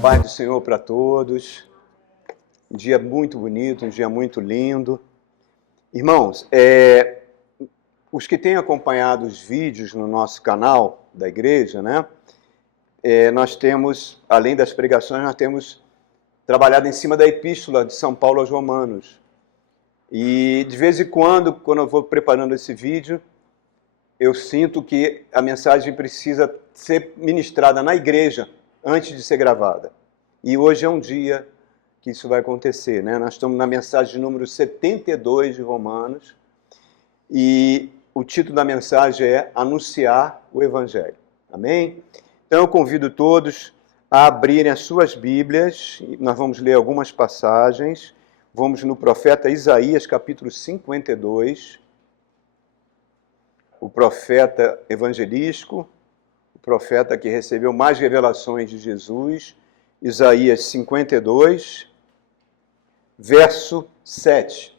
Paz do Senhor para todos. Um dia muito bonito, um dia muito lindo. Irmãos, os que têm acompanhado os vídeos no nosso canal da igreja, né? Nós temos, além das pregações, nós temos trabalhado em cima da epístola de São Paulo aos Romanos. E de vez em quando eu vou preparando esse vídeo, eu sinto que a mensagem precisa ser ministrada na igreja antes de ser gravada. E hoje é um dia que isso vai acontecer, né? Nós estamos na mensagem número 72 de Romanos e o título da mensagem é Anunciar o Evangelho. Amém? Então eu convido todos a abrirem as suas Bíblias. Nós vamos ler algumas passagens. Vamos no profeta Isaías, capítulo 52. O profeta evangelístico, o profeta que recebeu mais revelações de Jesus, Isaías 52, verso 7.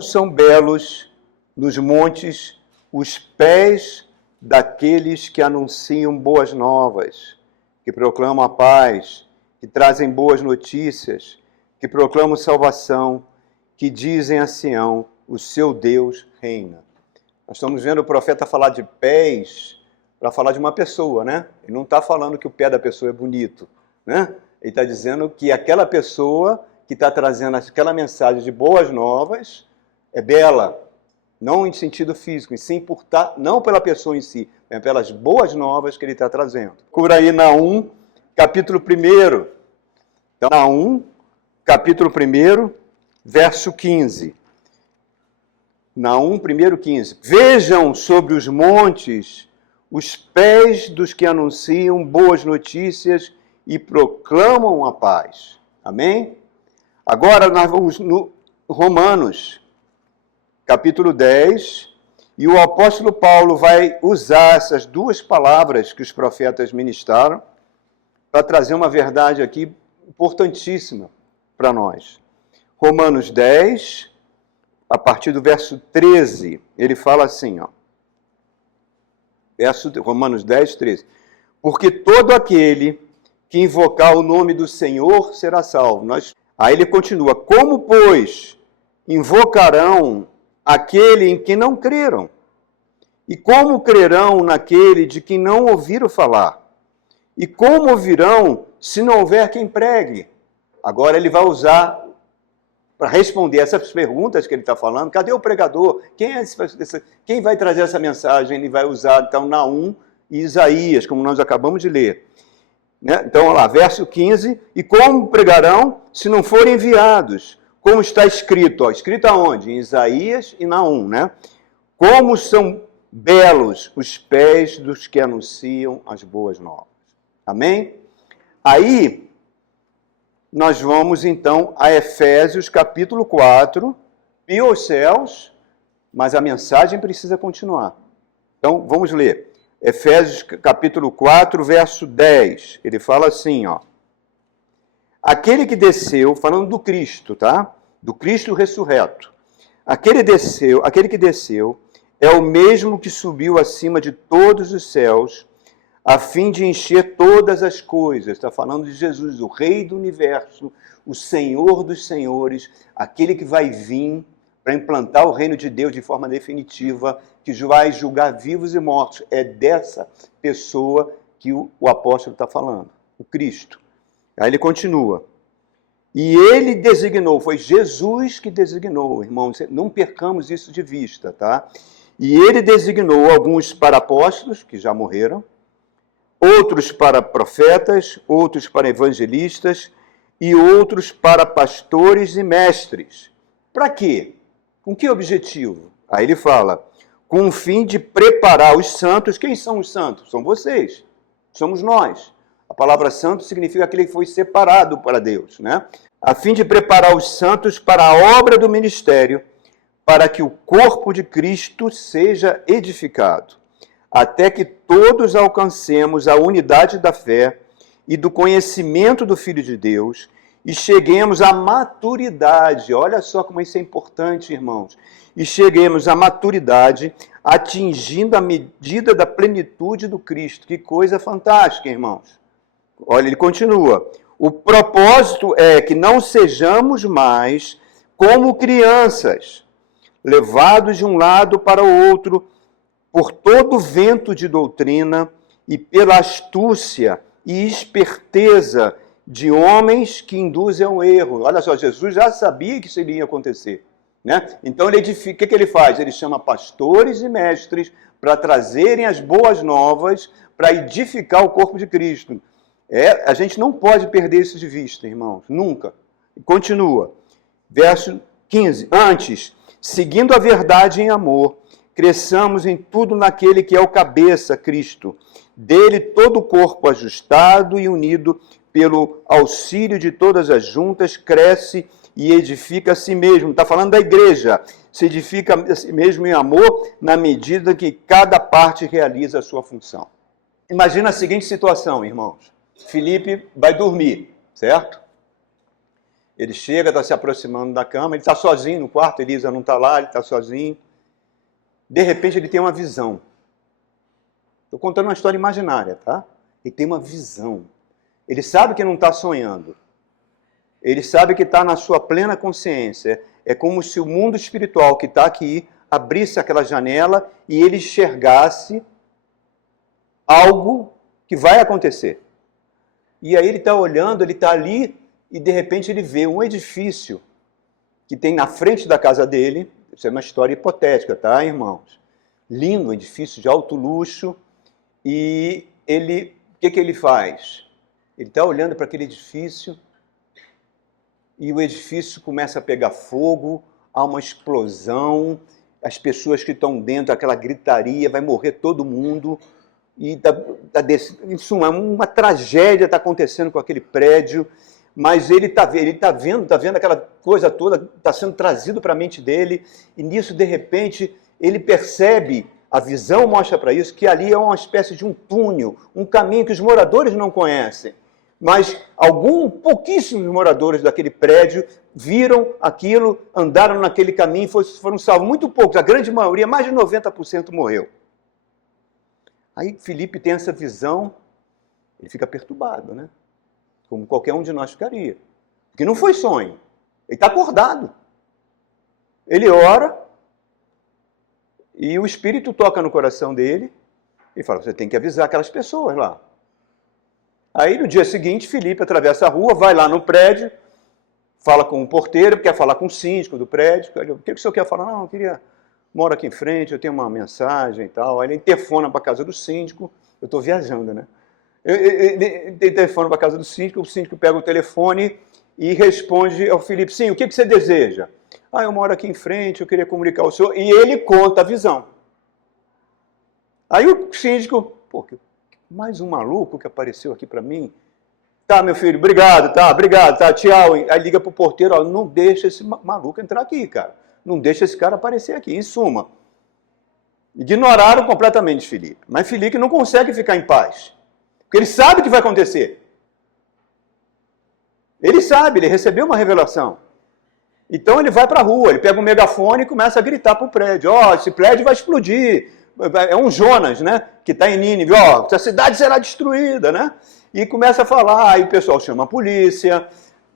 São belos nos montes os pés daqueles que anunciam boas novas, que proclamam a paz, que trazem boas notícias, que proclamam salvação, que dizem a Sião, o seu Deus reina. Nós estamos vendo o profeta falar de pés para falar de uma pessoa, né? Ele não está falando que o pé da pessoa é bonito, né? Ele está dizendo que aquela pessoa que está trazendo aquela mensagem de boas novas é bela, não em sentido físico, e sim não pela pessoa em si, mas pelas boas novas que ele está trazendo. Por aí Naum, capítulo 1. Então, Naum, capítulo 1, verso 15. Naum 1:15. Vejam sobre os montes os pés dos que anunciam boas notícias e proclamam a paz. Amém? Agora nós vamos no Romanos, capítulo 10, e o apóstolo Paulo vai usar essas duas palavras que os profetas ministraram para trazer uma verdade aqui importantíssima para nós. Romanos 10, a partir do verso 13, ele fala assim, ó. Romanos 10, 13. Porque todo aquele que invocar o nome do Senhor será salvo. Aí ele continua, como, pois, invocarão aquele em que não creram? E como crerão naquele de quem não ouviram falar? E como ouvirão se não houver quem pregue? Agora ele vai usar, para responder essas perguntas que ele está falando, cadê o pregador? Quem vai trazer essa mensagem? Ele vai usar, então, Naum e Isaías, como nós acabamos de ler. Né? Então, olha lá, verso 15, e como pregarão se não forem enviados? Como está escrito? Ó, escrito aonde? Em Isaías e Naum, né? Como são belos os pés dos que anunciam as boas novas. Amém? Aí, nós vamos então a Efésios capítulo 4, e os céus, mas a mensagem precisa continuar. Então, vamos ler. Efésios capítulo 4, verso 10. Ele fala assim, ó. Aquele que desceu, falando do Cristo, tá? Do Cristo ressurreto. Aquele que desceu é o mesmo que subiu acima de todos os céus, a fim de encher todas as coisas. Está falando de Jesus, o Rei do Universo, o Senhor dos Senhores, aquele que vai vir para implantar o reino de Deus de forma definitiva, que vai julgar vivos e mortos. É dessa pessoa que o apóstolo está falando, o Cristo. Aí ele continua. E ele designou, foi Jesus que designou, irmãos, não percamos isso de vista, tá? E ele designou alguns para apóstolos, que já morreram, outros para profetas, outros para evangelistas e outros para pastores e mestres. Para quê? Com que objetivo? Aí ele fala, com o fim de preparar os santos. Quem são os santos? São vocês, somos nós. A palavra santo significa aquele que foi separado para Deus, né? A fim de preparar os santos para a obra do ministério, para que o corpo de Cristo seja edificado, até que todos alcancemos a unidade da fé e do conhecimento do Filho de Deus e cheguemos à maturidade. Olha só como isso é importante, irmãos. E cheguemos à maturidade, atingindo a medida da plenitude do Cristo. Que coisa fantástica, irmãos. Olha, ele continua. O propósito é que não sejamos mais como crianças, levados de um lado para o outro por todo vento de doutrina e pela astúcia e esperteza de homens que induzem ao erro. Olha só, Jesus já sabia que isso iria acontecer, né? Então, ele edifica, o que ele faz? Ele chama pastores e mestres para trazerem as boas novas, para edificar o corpo de Cristo. A gente não pode perder isso de vista, irmãos, nunca. Continua, verso 15. Antes, seguindo a verdade em amor, cresçamos em tudo naquele que é o cabeça, Cristo. Dele todo o corpo ajustado e unido pelo auxílio de todas as juntas, cresce e edifica a si mesmo. Está falando da igreja. Se edifica a si mesmo em amor, na medida que cada parte realiza a sua função. Imagina a seguinte situação, irmãos. Filipe vai dormir, certo? Ele chega, está se aproximando da cama, ele está sozinho no quarto, Elisa não está lá, ele está sozinho. De repente ele tem uma visão. Estou contando uma história imaginária, tá? Ele tem uma visão. Ele sabe que não está sonhando. Ele sabe que está na sua plena consciência. É como se o mundo espiritual que está aqui abrisse aquela janela e ele enxergasse algo que vai acontecer. E aí ele está olhando, ele está ali e de repente ele vê um edifício que tem na frente da casa dele. Isso é uma história hipotética, tá, irmãos? Lindo, um edifício de alto luxo. E ele, o que ele faz? Ele está olhando para aquele edifício e o edifício começa a pegar fogo, há uma explosão, as pessoas que estão dentro, aquela gritaria, vai morrer todo mundo. E isso é uma tragédia está acontecendo com aquele prédio, mas ele está vendo aquela coisa toda, está sendo trazido para a mente dele, e nisso, de repente, ele percebe, a visão mostra para isso, que ali é uma espécie de um túnel, um caminho que os moradores não conhecem. Mas pouquíssimos moradores daquele prédio viram aquilo, andaram naquele caminho e foram salvos. Muito poucos, a grande maioria, mais de 90% morreu. Aí Filipe tem essa visão, ele fica perturbado, né? Como qualquer um de nós ficaria. Porque não foi sonho, ele está acordado. Ele ora e o Espírito toca no coração dele e fala, você tem que avisar aquelas pessoas lá. Aí no dia seguinte, Filipe atravessa a rua, vai lá no prédio, fala com o porteiro, quer falar com o síndico do prédio. O que o senhor quer falar? Não, eu moro aqui em frente, eu tenho uma mensagem e tal. Aí ele telefona para a casa do síndico. Eu estou viajando, né? Ele telefona para a casa do síndico, o síndico pega o telefone e responde ao Filipe, sim, o que você deseja? Eu moro aqui em frente, eu queria comunicar ao senhor. E ele conta a visão. Aí o síndico, mais um maluco que apareceu aqui para mim. Tá, meu filho, obrigado, tchau. Aí liga para o porteiro, não deixa esse maluco entrar aqui, cara. Não deixa esse cara aparecer aqui. Em suma, ignoraram completamente Filipe. Mas Filipe não consegue ficar em paz. Porque ele sabe o que vai acontecer. Ele sabe, ele recebeu uma revelação. Então ele vai para a rua, ele pega um megafone e começa a gritar para o prédio. Esse prédio vai explodir. É um Jonas, né? Que está em Nínive. Essa cidade será destruída, né? E começa a falar, aí o pessoal chama a polícia,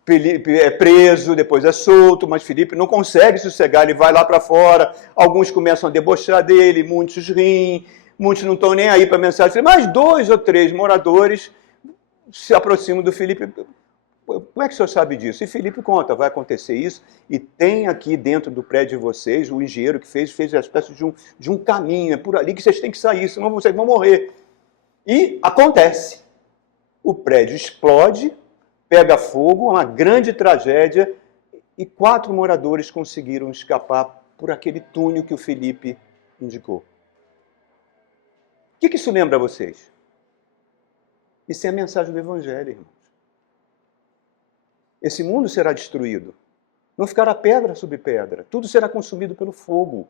Filipe é preso, depois é solto, mas Filipe não consegue sossegar, ele vai lá para fora, alguns começam a debochar dele, muitos riem, muitos não estão nem aí para a mensagem, mas 2 ou 3 moradores se aproximam do Filipe. Como é que o senhor sabe disso? E Filipe conta, vai acontecer isso, e tem aqui dentro do prédio de vocês, o engenheiro que fez uma espécie de um caminho, é por ali que vocês têm que sair, senão vocês vão morrer. E acontece. O prédio explode, pega fogo, uma grande tragédia, e 4 moradores conseguiram escapar por aquele túnel que o Filipe indicou. O que isso lembra a vocês? Isso é a mensagem do Evangelho, irmãos. Esse mundo será destruído. Não ficará pedra sobre pedra. Tudo será consumido pelo fogo.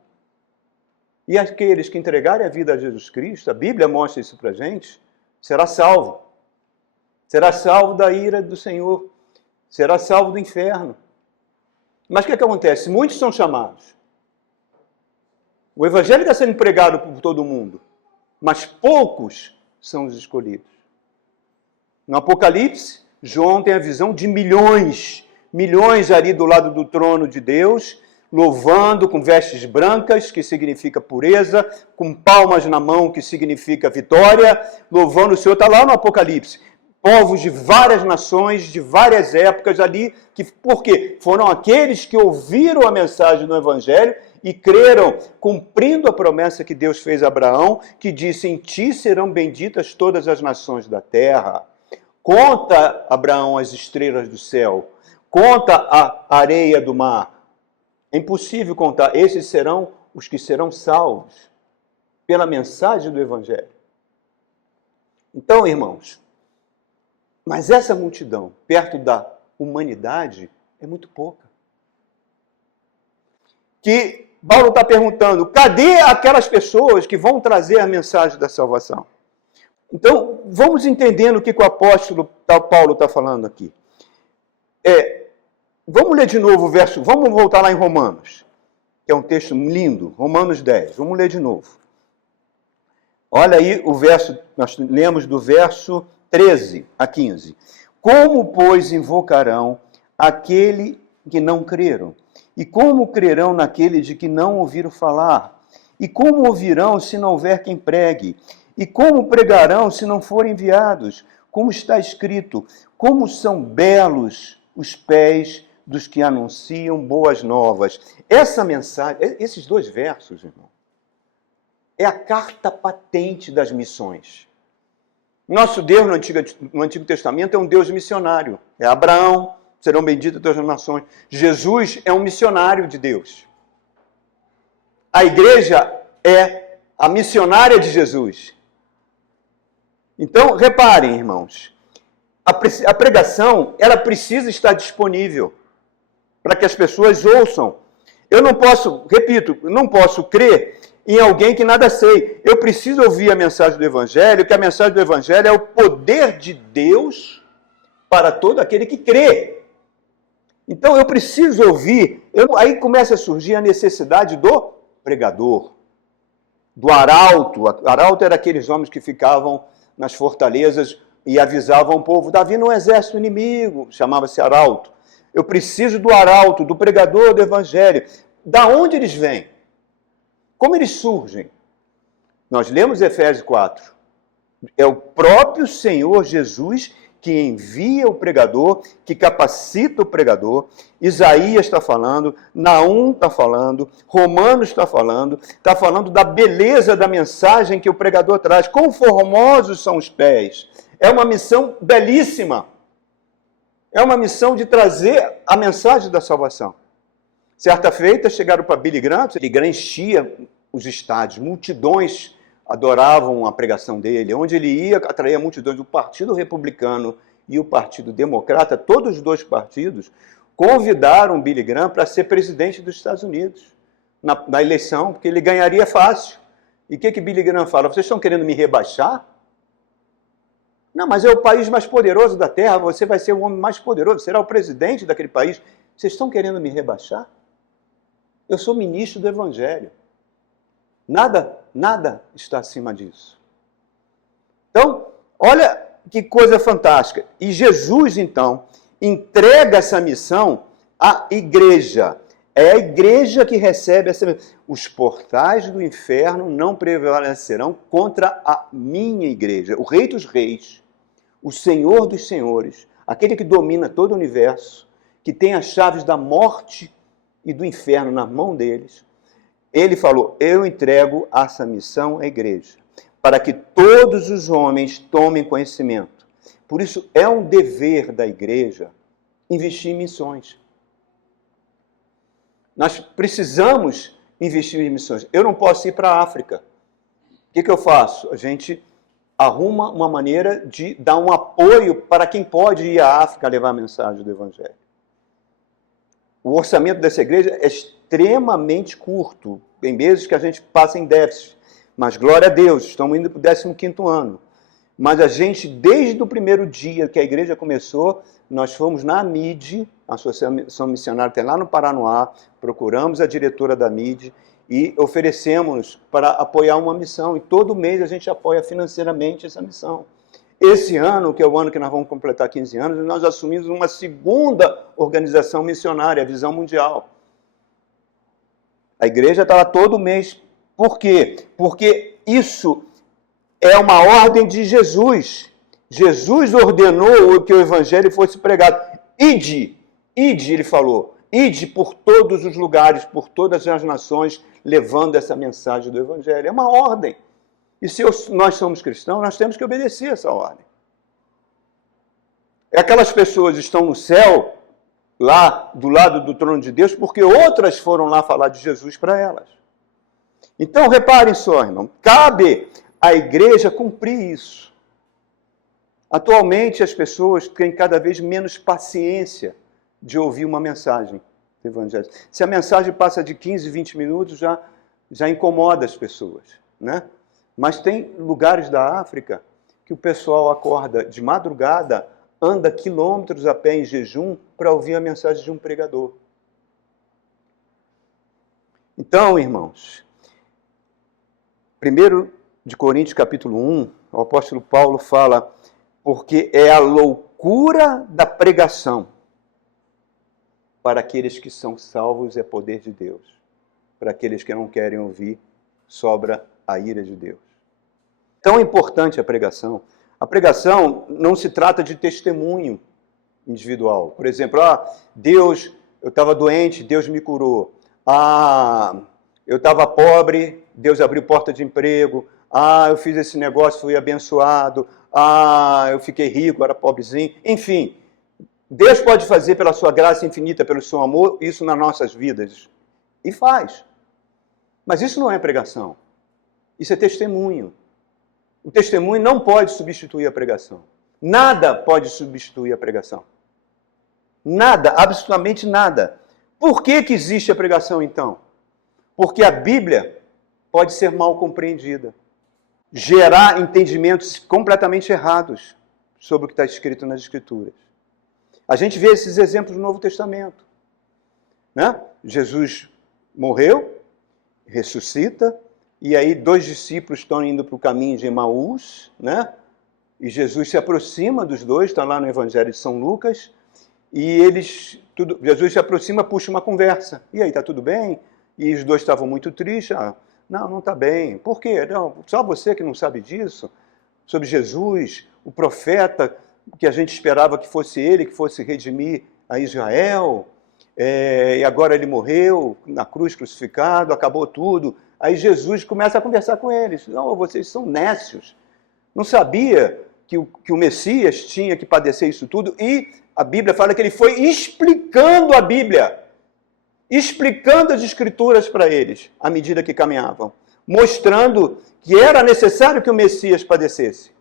E aqueles que entregarem a vida a Jesus Cristo, a Bíblia mostra isso para a gente, será salvo. Será salvo da ira do Senhor. Será salvo do inferno. Mas o que acontece? Muitos são chamados. O Evangelho está sendo pregado por todo mundo. Mas poucos são os escolhidos. No Apocalipse, João tem a visão de milhões ali do lado do trono de Deus, louvando com vestes brancas, que significa pureza, com palmas na mão, que significa vitória, louvando o Senhor. Está lá no Apocalipse. Povos de várias nações, de várias épocas ali, por quê? Foram aqueles que ouviram a mensagem do Evangelho e creram, cumprindo a promessa que Deus fez a Abraão, que disse, em ti serão benditas todas as nações da terra. Conta, Abraão, as estrelas do céu, conta a areia do mar. É impossível contar, esses serão os que serão salvos pela mensagem do Evangelho. Então, irmãos, mas essa multidão, perto da humanidade, é muito pouca. Que Paulo está perguntando, cadê aquelas pessoas que vão trazer a mensagem da salvação? Então, vamos entendendo o que o apóstolo Paulo está falando aqui. Vamos ler de novo o verso, vamos voltar lá em Romanos, que é um texto lindo, Romanos 10, vamos ler de novo. Olha aí o verso, nós lemos do verso 13 a 15. Como, pois, invocarão aquele que não creram? E como crerão naquele de que não ouviram falar? E como ouvirão se não houver quem pregue? E como pregarão se não forem enviados? Como está escrito, como são belos os pés dos que anunciam boas novas. Essa mensagem, esses dois versos, irmão, é a carta patente das missões. Nosso Deus no Antigo Testamento é um Deus missionário. É Abraão, serão benditas todas as nações. Jesus é um missionário de Deus. A igreja é a missionária de Jesus. Então, reparem, irmãos, a pregação, ela precisa estar disponível para que as pessoas ouçam. Eu não posso, repito, não posso crer em alguém que nada sei. Eu preciso ouvir a mensagem do Evangelho, que a mensagem do Evangelho é o poder de Deus para todo aquele que crê. Então eu preciso ouvir. Aí começa a surgir a necessidade do pregador, do arauto. Arauto era aqueles homens que ficavam nas fortalezas e avisavam o povo. Davi no exército inimigo, chamava-se arauto. Eu preciso do arauto, do pregador do Evangelho. Da onde eles vêm? Como eles surgem? Nós lemos Efésios 4. É o próprio Senhor Jesus que envia o pregador, que capacita o pregador. Isaías está falando, Naum está falando, Romanos está falando da beleza da mensagem que o pregador traz. Quão formosos são os pés. É uma missão belíssima. É uma missão de trazer a mensagem da salvação. Certa feita, chegaram para Billy Graham enchia os estádios, multidões adoravam a pregação dele, onde ele ia, atraía multidões do Partido Republicano e o Partido Democrata, todos os dois partidos, convidaram Billy Graham para ser presidente dos Estados Unidos, na eleição, porque ele ganharia fácil. E o que Billy Graham fala? Vocês estão querendo me rebaixar? Não, mas é o país mais poderoso da Terra, você vai ser o homem mais poderoso, será o presidente daquele país. Vocês estão querendo me rebaixar? Eu sou ministro do Evangelho. Nada está acima disso. Então, olha que coisa fantástica. E Jesus, então, entrega essa missão à igreja. É a igreja que recebe essa missão. Os portais do inferno não prevalecerão contra a minha igreja. O Rei dos Reis, o Senhor dos Senhores, aquele que domina todo o universo, que tem as chaves da morte e do inferno na mão deles, ele falou, eu entrego essa missão à igreja, para que todos os homens tomem conhecimento. Por isso, é um dever da igreja investir em missões. Nós precisamos investir em missões. Eu não posso ir para a África. O que eu faço? A gente arruma uma maneira de dar um apoio para quem pode ir à África levar a mensagem do Evangelho. O orçamento dessa igreja é extremamente curto. Tem meses que a gente passa em déficit. Mas, glória a Deus, estamos indo para o 15º ano. Mas a gente, desde o primeiro dia que a igreja começou, nós fomos na AMID, a Associação Missionária tem lá no Paranoá, procuramos a diretora da AMID e oferecemos para apoiar uma missão. E todo mês a gente apoia financeiramente essa missão. Esse ano, que é o ano que nós vamos completar 15 anos, nós assumimos uma segunda organização missionária, a Visão Mundial. A igreja está lá todo mês. Por quê? Porque isso é uma ordem de Jesus. Jesus ordenou que o evangelho fosse pregado. Ide, ele falou, ide por todos os lugares, por todas as nações, levando essa mensagem do evangelho. É uma ordem. E se nós somos cristãos, nós temos que obedecer essa ordem. Aquelas pessoas estão no céu, lá do lado do trono de Deus, porque outras foram lá falar de Jesus para elas. Então, reparem só, irmão, cabe à igreja cumprir isso. Atualmente, as pessoas têm cada vez menos paciência de ouvir uma mensagem do evangelho. Se a mensagem passa de 15, 20 minutos, já incomoda as pessoas, né? Mas tem lugares da África que o pessoal acorda de madrugada, anda quilômetros a pé em jejum para ouvir a mensagem de um pregador. Então, irmãos, 1 de Coríntios capítulo 1, o apóstolo Paulo fala, porque é a loucura da pregação. Para aqueles que são salvos é poder de Deus. Para aqueles que não querem ouvir, sobra a ira de Deus. Tão importante a pregação. A pregação não se trata de testemunho individual. Por exemplo, Deus, eu estava doente, Deus me curou. Eu estava pobre, Deus abriu porta de emprego. Eu fiz esse negócio, fui abençoado. Eu fiquei rico, era pobrezinho. Enfim, Deus pode fazer pela sua graça infinita, pelo seu amor, isso nas nossas vidas. E faz. Mas isso não é pregação. Isso é testemunho. O testemunho não pode substituir a pregação. Nada pode substituir a pregação. Nada, absolutamente nada. Por que existe a pregação, então? Porque a Bíblia pode ser mal compreendida. Gerar entendimentos completamente errados sobre o que está escrito nas Escrituras. A gente vê esses exemplos no Novo Testamento, né? Jesus morreu, ressuscita, e aí 2 discípulos estão indo para o caminho de Emaús, né? E Jesus se aproxima dos dois, está lá no Evangelho de São Lucas, e Jesus se aproxima, puxa uma conversa. E aí, está tudo bem? E os dois estavam muito tristes. Não está bem. Por quê? Não, só você que não sabe disso? Sobre Jesus, o profeta que a gente esperava que fosse ele, que fosse redimir a Israel, e agora ele morreu na cruz crucificado, acabou tudo. Aí Jesus começa a conversar com eles. Não, vocês são nécios. Não sabia que o Messias tinha que padecer isso tudo? E a Bíblia fala que ele foi explicando a Bíblia, explicando as Escrituras para eles, à medida que caminhavam, mostrando que era necessário que o Messias padecesse.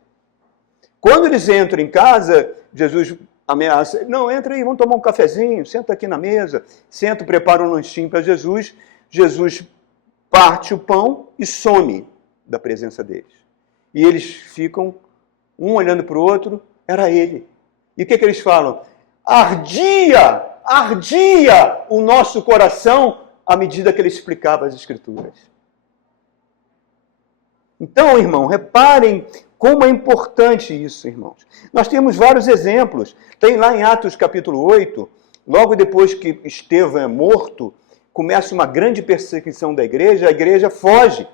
Quando eles entram em casa, Jesus ameaça, não, entra aí, vamos tomar um cafezinho, senta aqui na mesa, senta, prepara um lanchinho para Jesus. Jesus parte o pão e some da presença deles. E eles ficam, um olhando para o outro, era ele. E o que eles falam? Ardia o nosso coração à medida que ele explicava as Escrituras. Então, irmão, reparem como é importante isso, irmãos. Nós temos vários exemplos. Tem lá em Atos capítulo 8, logo depois que Estevão é morto, começa uma grande perseguição da igreja, a igreja foge,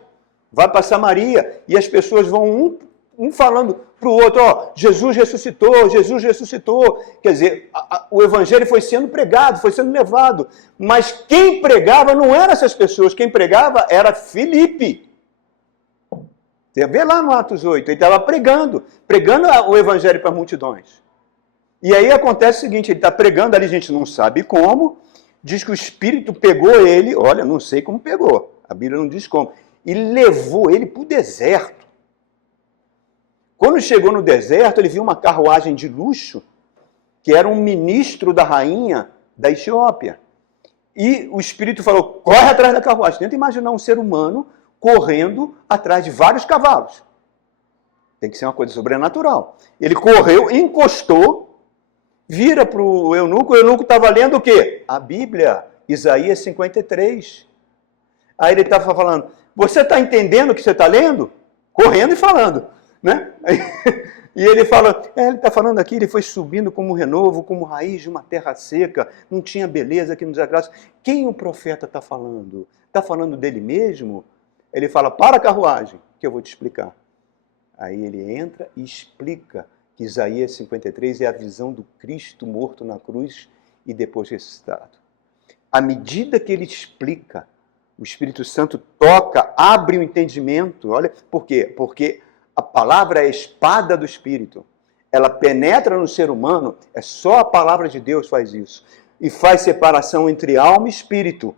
vai para Samaria, e as pessoas vão um falando para o outro, Jesus ressuscitou, Jesus ressuscitou. Quer dizer, o evangelho foi sendo pregado, foi sendo levado, mas quem pregava não eram essas pessoas, quem pregava era Filipe. Você vê lá no Atos 8, ele estava pregando o evangelho para multidões. E aí acontece o seguinte, ele está pregando ali, a gente não sabe como, diz que o Espírito pegou ele, olha, não sei como pegou, a Bíblia não diz como, e levou ele para o deserto. Quando chegou no deserto, ele viu uma carruagem de luxo, que era um ministro da rainha da Etiópia. E o Espírito falou, corre atrás da carruagem. Tenta imaginar um ser humano correndo atrás de vários cavalos. Tem que ser uma coisa sobrenatural. Ele correu, encostou, vira para o eunuco estava lendo o quê? A Bíblia, Isaías 53. Aí ele estava falando, você está entendendo o que você está lendo? Correndo e falando. Né? E ele fala, ele está falando aqui, ele foi subindo como renovo, como raiz de uma terra seca, não tinha beleza que nos agrada. Quem o profeta está falando? Está falando dele mesmo? Ele fala, para a carruagem, que eu vou te explicar. Aí ele entra e explica que Isaías 53 é a visão do Cristo morto na cruz e depois ressuscitado. À medida que ele explica, o Espírito Santo toca, abre o entendimento. Olha, por quê? Porque a palavra é a espada do Espírito. Ela penetra no ser humano, é só a palavra de Deus faz isso. E faz separação entre alma e espírito.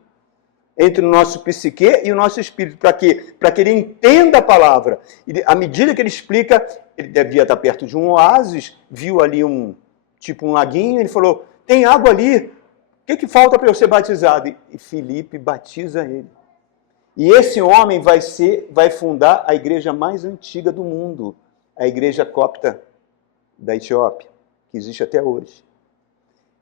Entre o nosso psique e o nosso espírito. Para quê? Para que ele entenda a palavra. E, à medida que ele explica, ele devia estar perto de um oásis, viu ali um laguinho, ele falou, tem água ali, o que falta para eu ser batizado? E Filipe batiza ele. E esse homem vai fundar a igreja mais antiga do mundo, a igreja copta da Etiópia, que existe até hoje.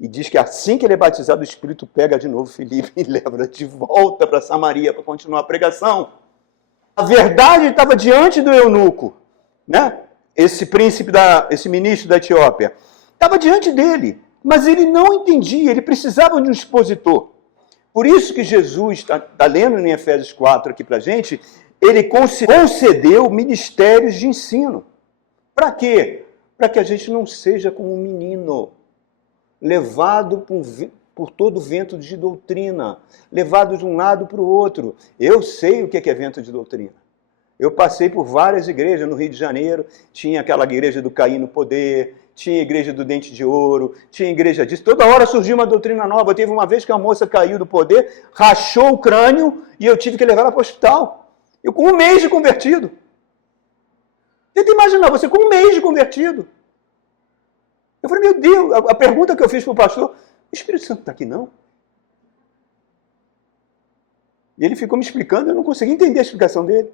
E diz que assim que ele é batizado, o Espírito pega de novo Filipe e leva de volta para Samaria para continuar a pregação. A verdade estava diante do eunuco, né? Esse príncipe, esse ministro da Etiópia. Estava diante dele, mas ele não entendia, ele precisava de um expositor. Por isso que Jesus, está lendo em Efésios 4 aqui para a gente, ele concedeu ministérios de ensino. Para quê? Para que a gente não seja como um menino, levado por todo vento de doutrina, levado de um lado para o outro. Eu sei o que é vento de doutrina. Eu passei por várias igrejas no Rio de Janeiro, tinha aquela igreja do Caim no poder, tinha a igreja do dente de ouro, tinha a igreja disso. Toda hora surgia uma doutrina nova. Teve uma vez que a moça caiu do poder, rachou o crânio e eu tive que levar ela para o hospital. Eu com um mês de convertido. Tenta imaginar, você com um mês de convertido. Eu falei, meu Deus, a pergunta que eu fiz para o pastor, o Espírito Santo está aqui não? E ele ficou me explicando, eu não consegui entender a explicação dele.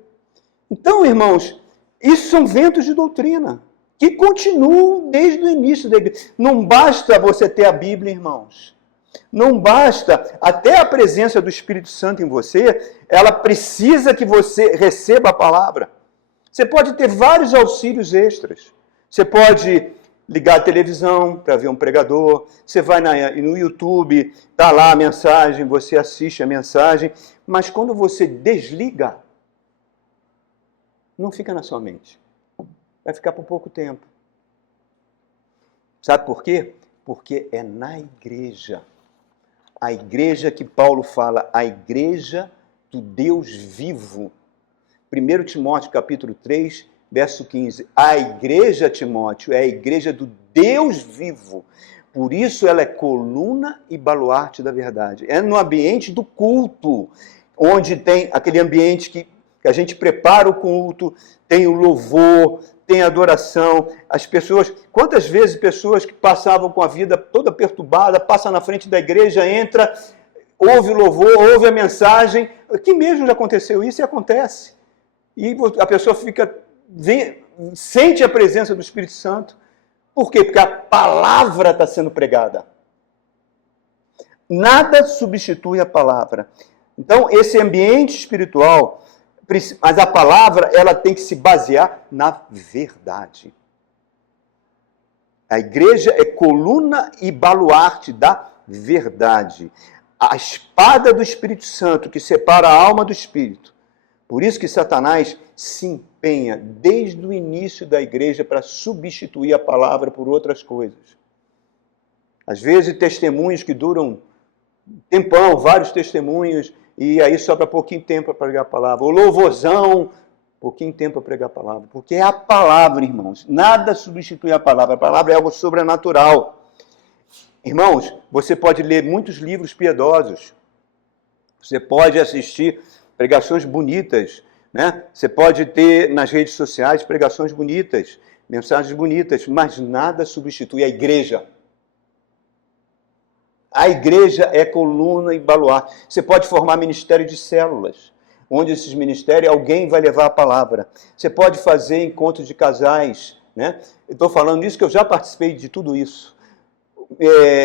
Então, irmãos, isso são ventos de doutrina, que continuam desde o início da igreja. Não basta você ter a Bíblia, irmãos. Não basta, até a presença do Espírito Santo em você, ela precisa que você receba a palavra. Você pode ter vários auxílios extras. Você pode ligar a televisão para ver um pregador, você vai no YouTube, está lá a mensagem, você assiste a mensagem, mas quando você desliga, não fica na sua mente. Vai ficar por pouco tempo. Sabe por quê? Porque é na igreja. A igreja que Paulo fala, a igreja do Deus vivo. 1 Timóteo capítulo 3, verso 15. A igreja, Timóteo, é a igreja do Deus vivo. Por isso ela é coluna e baluarte da verdade. É no ambiente do culto, onde tem aquele ambiente que a gente prepara o culto, tem o louvor, tem a adoração. As pessoas, quantas vezes pessoas que passavam com a vida toda perturbada, passam na frente da igreja, entra, ouve o louvor, ouve a mensagem. Aqui mesmo já aconteceu isso e acontece. E a pessoa sente a presença do Espírito Santo. Por quê? Porque a palavra está sendo pregada. Nada substitui a palavra. Então, esse ambiente espiritual, mas a palavra, ela tem que se basear na verdade. A igreja é coluna e baluarte da verdade. A espada do Espírito Santo que separa a alma do espírito. Por isso que Satanás se empenha desde o início da igreja para substituir a palavra por outras coisas. Às vezes testemunhos que duram tempão, vários testemunhos, e aí sobra pouquinho tempo para pregar a palavra. O louvorzão, pouquinho tempo para pregar a palavra. Porque é a palavra, irmãos. Nada substitui a palavra. A palavra é algo sobrenatural. Irmãos, você pode ler muitos livros piedosos. Você pode assistir pregações bonitas, né? Você pode ter nas redes sociais pregações bonitas, mensagens bonitas, mas nada substitui a igreja. A igreja é coluna e baluarte. Você pode formar ministério de células, onde esses ministérios, alguém vai levar a palavra. Você pode fazer encontros de casais, né? Eu estou falando isso que eu já participei de tudo isso.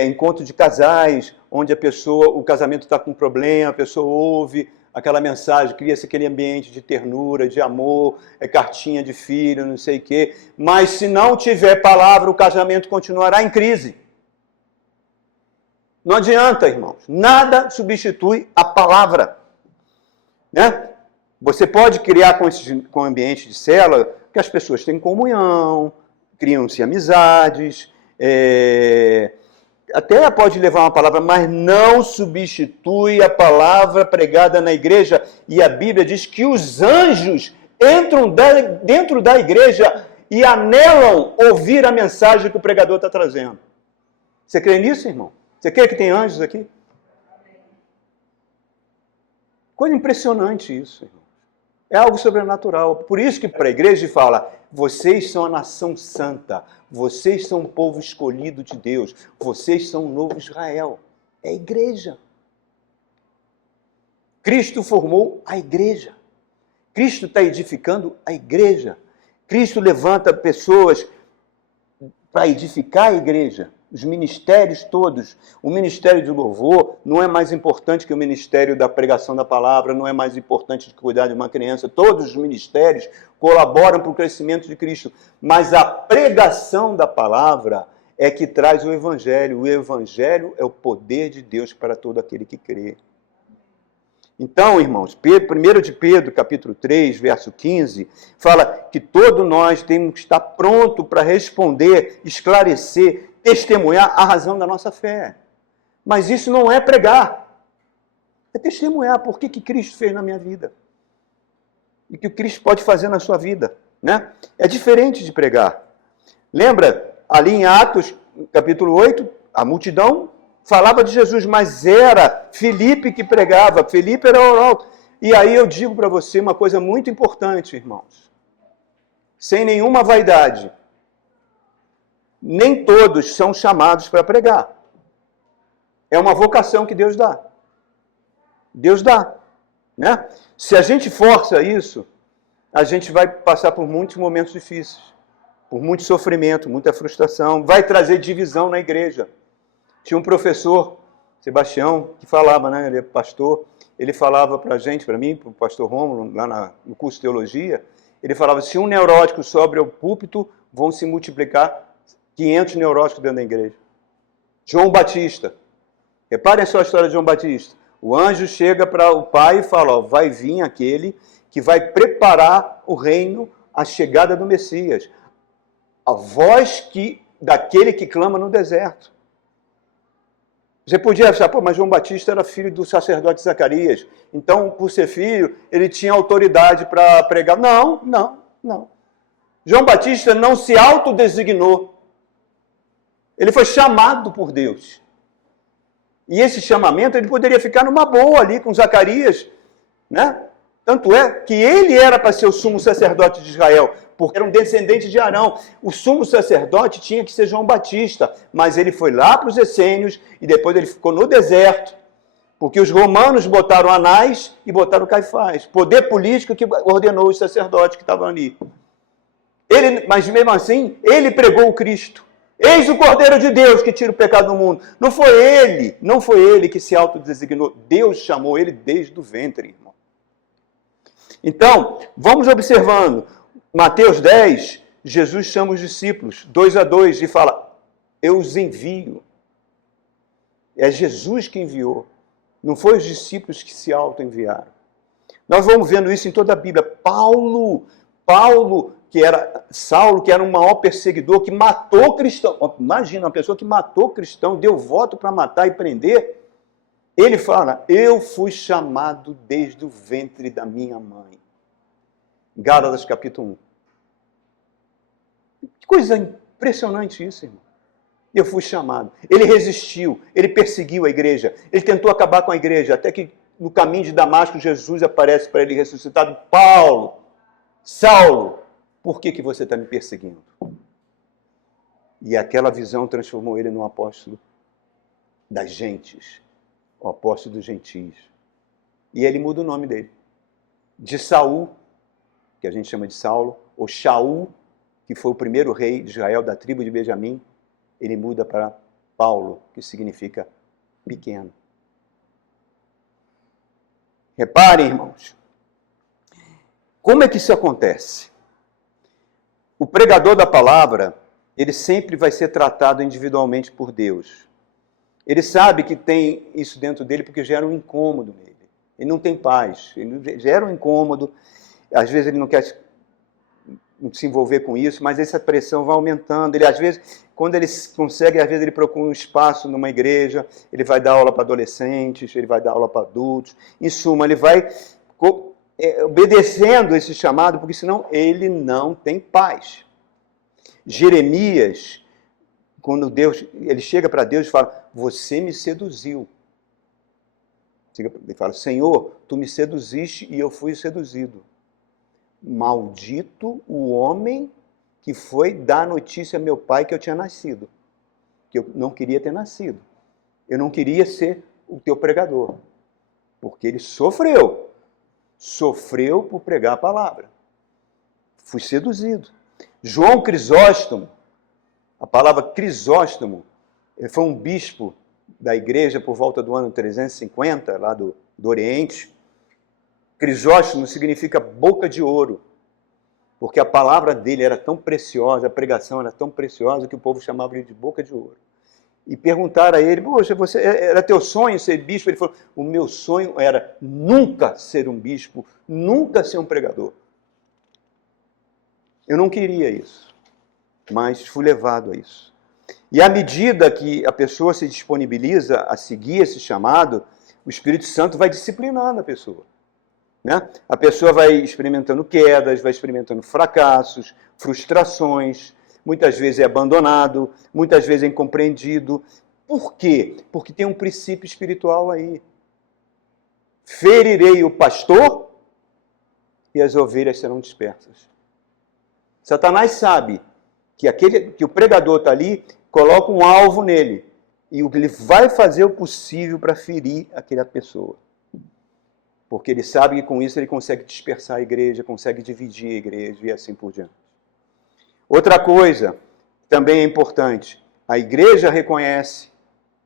Encontro de casais, onde o casamento está com problema, a pessoa ouve aquela mensagem, cria-se aquele ambiente de ternura, de amor, cartinha de filho, não sei o quê. Mas se não tiver palavra, o casamento continuará em crise. Não adianta, irmãos. Nada substitui a palavra. Né? Você pode criar com ambiente de célula que as pessoas têm comunhão, criam-se amizades, até pode levar uma palavra, mas não substitui a palavra pregada na igreja. E a Bíblia diz que os anjos entram dentro da igreja e anelam ouvir a mensagem que o pregador está trazendo. Você crê nisso, irmão? Você crê que tem anjos aqui? Coisa impressionante isso, irmão. É algo sobrenatural. Por isso que para a igreja fala, vocês são a nação santa, vocês são o povo escolhido de Deus, vocês são o novo Israel. É a igreja. Cristo formou a igreja. Cristo está edificando a igreja. Cristo levanta pessoas para edificar a igreja. Os ministérios todos, o ministério de louvor não é mais importante que o ministério da pregação da palavra, não é mais importante que cuidar de uma criança. Todos os ministérios colaboram para o crescimento de Cristo, mas a pregação da palavra é que traz o evangelho. O evangelho é o poder de Deus para todo aquele que crê. Então, irmãos, 1 de Pedro, capítulo 3, verso 15, fala que todos nós temos que estar pronto para responder, esclarecer, testemunhar a razão da nossa fé. Mas isso não é pregar. É testemunhar por que Cristo fez na minha vida. E que o Cristo pode fazer na sua vida. Né? É diferente de pregar. Lembra, ali em Atos, capítulo 8, a multidão falava de Jesus, mas era Filipe que pregava. Filipe era oral. E aí eu digo para você uma coisa muito importante, irmãos. Sem nenhuma vaidade. Nem todos são chamados para pregar. É uma vocação que Deus dá. Deus dá. Né? Se a gente força isso, a gente vai passar por muitos momentos difíceis, por muito sofrimento, muita frustração, vai trazer divisão na igreja. Tinha um professor, Sebastião, que falava, né? Ele é pastor, ele falava para a gente, para mim, para o pastor Rômulo, lá no curso de teologia, ele falava, se um neurótico sobe ao púlpito, vão se multiplicar 500 neuróticos dentro da igreja. João Batista. Reparem só a história de João Batista. O anjo chega para o pai e fala, ó, vai vir aquele que vai preparar o reino, a chegada do Messias. A voz daquele que clama no deserto. Você podia achar, pô, mas João Batista era filho do sacerdote Zacarias. Então, por ser filho, ele tinha autoridade para pregar. Não. João Batista não se autodesignou. Ele foi chamado por Deus. E esse chamamento, ele poderia ficar numa boa ali com Zacarias, né? Tanto é que ele era para ser o sumo sacerdote de Israel, porque era um descendente de Arão. O sumo sacerdote tinha que ser João Batista, mas ele foi lá para os essênios e depois ele ficou no deserto, porque os romanos botaram Anás e botaram Caifás, poder político que ordenou os sacerdotes que estavam ali. Mas mesmo assim, ele pregou o Cristo. Eis o Cordeiro de Deus que tira o pecado do mundo. Não foi ele que se autodesignou. Deus chamou ele desde o ventre, irmão. Então, vamos observando. Mateus 10, Jesus chama os discípulos, 2-2, e fala, eu os envio. É Jesus que enviou. Não foi os discípulos que se auto-enviaram. Nós vamos vendo isso em toda a Bíblia. Saulo, que era um maior perseguidor, que matou cristão. Imagina, uma pessoa que matou cristão, deu voto para matar e prender. Ele fala, eu fui chamado desde o ventre da minha mãe. Gálatas capítulo 1. Que coisa impressionante isso, irmão. Eu fui chamado. Ele resistiu, ele perseguiu a igreja, ele tentou acabar com a igreja, até que no caminho de Damasco, Jesus aparece para ele ressuscitado. Saulo, por que você está me perseguindo? E aquela visão transformou ele num apóstolo das gentes, o apóstolo dos gentios. E ele muda o nome dele. De Saul, que a gente chama de Saulo, ou Shaul, que foi o primeiro rei de Israel da tribo de Benjamim, ele muda para Paulo, que significa pequeno. Reparem, irmãos, como é que isso acontece? O pregador da palavra, ele sempre vai ser tratado individualmente por Deus. Ele sabe que tem isso dentro dele porque gera um incômodo nele. Ele não tem paz, ele gera um incômodo, às vezes ele não quer se envolver com isso, mas essa pressão vai aumentando. Ele, às vezes, quando ele consegue, às vezes ele procura um espaço numa igreja, ele vai dar aula para adolescentes, ele vai dar aula para adultos. Em suma, ele vai obedecendo esse chamado, porque senão ele não tem paz. Jeremias, quando ele chega para Deus e fala, você me seduziu. Ele fala, Senhor, tu me seduziste e eu fui seduzido. Maldito o homem que foi dar notícia a meu pai que eu tinha nascido. Que eu não queria ter nascido. Eu não queria ser o teu pregador. Porque ele sofreu. Sofreu por pregar a palavra. Fui seduzido. João Crisóstomo, a palavra Crisóstomo, ele foi um bispo da igreja por volta do ano 350, lá do Oriente. Crisóstomo significa boca de ouro, porque a palavra dele era tão preciosa, a pregação era tão preciosa que o povo chamava ele de boca de ouro. E perguntaram a ele, poxa, era teu sonho ser bispo? Ele falou, o meu sonho era nunca ser um bispo, nunca ser um pregador. Eu não queria isso, mas fui levado a isso. E à medida que a pessoa se disponibiliza a seguir esse chamado, o Espírito Santo vai disciplinando a pessoa. Né? A pessoa vai experimentando quedas, vai experimentando fracassos, frustrações, muitas vezes é abandonado, muitas vezes é incompreendido. Por quê? Porque tem um princípio espiritual aí. Ferirei o pastor e as ovelhas serão dispersas. Satanás sabe que o pregador está ali, coloca um alvo nele e ele vai fazer o possível para ferir aquela pessoa. Porque ele sabe que com isso ele consegue dispersar a igreja, consegue dividir a igreja e assim por diante. Outra coisa também é importante, a igreja reconhece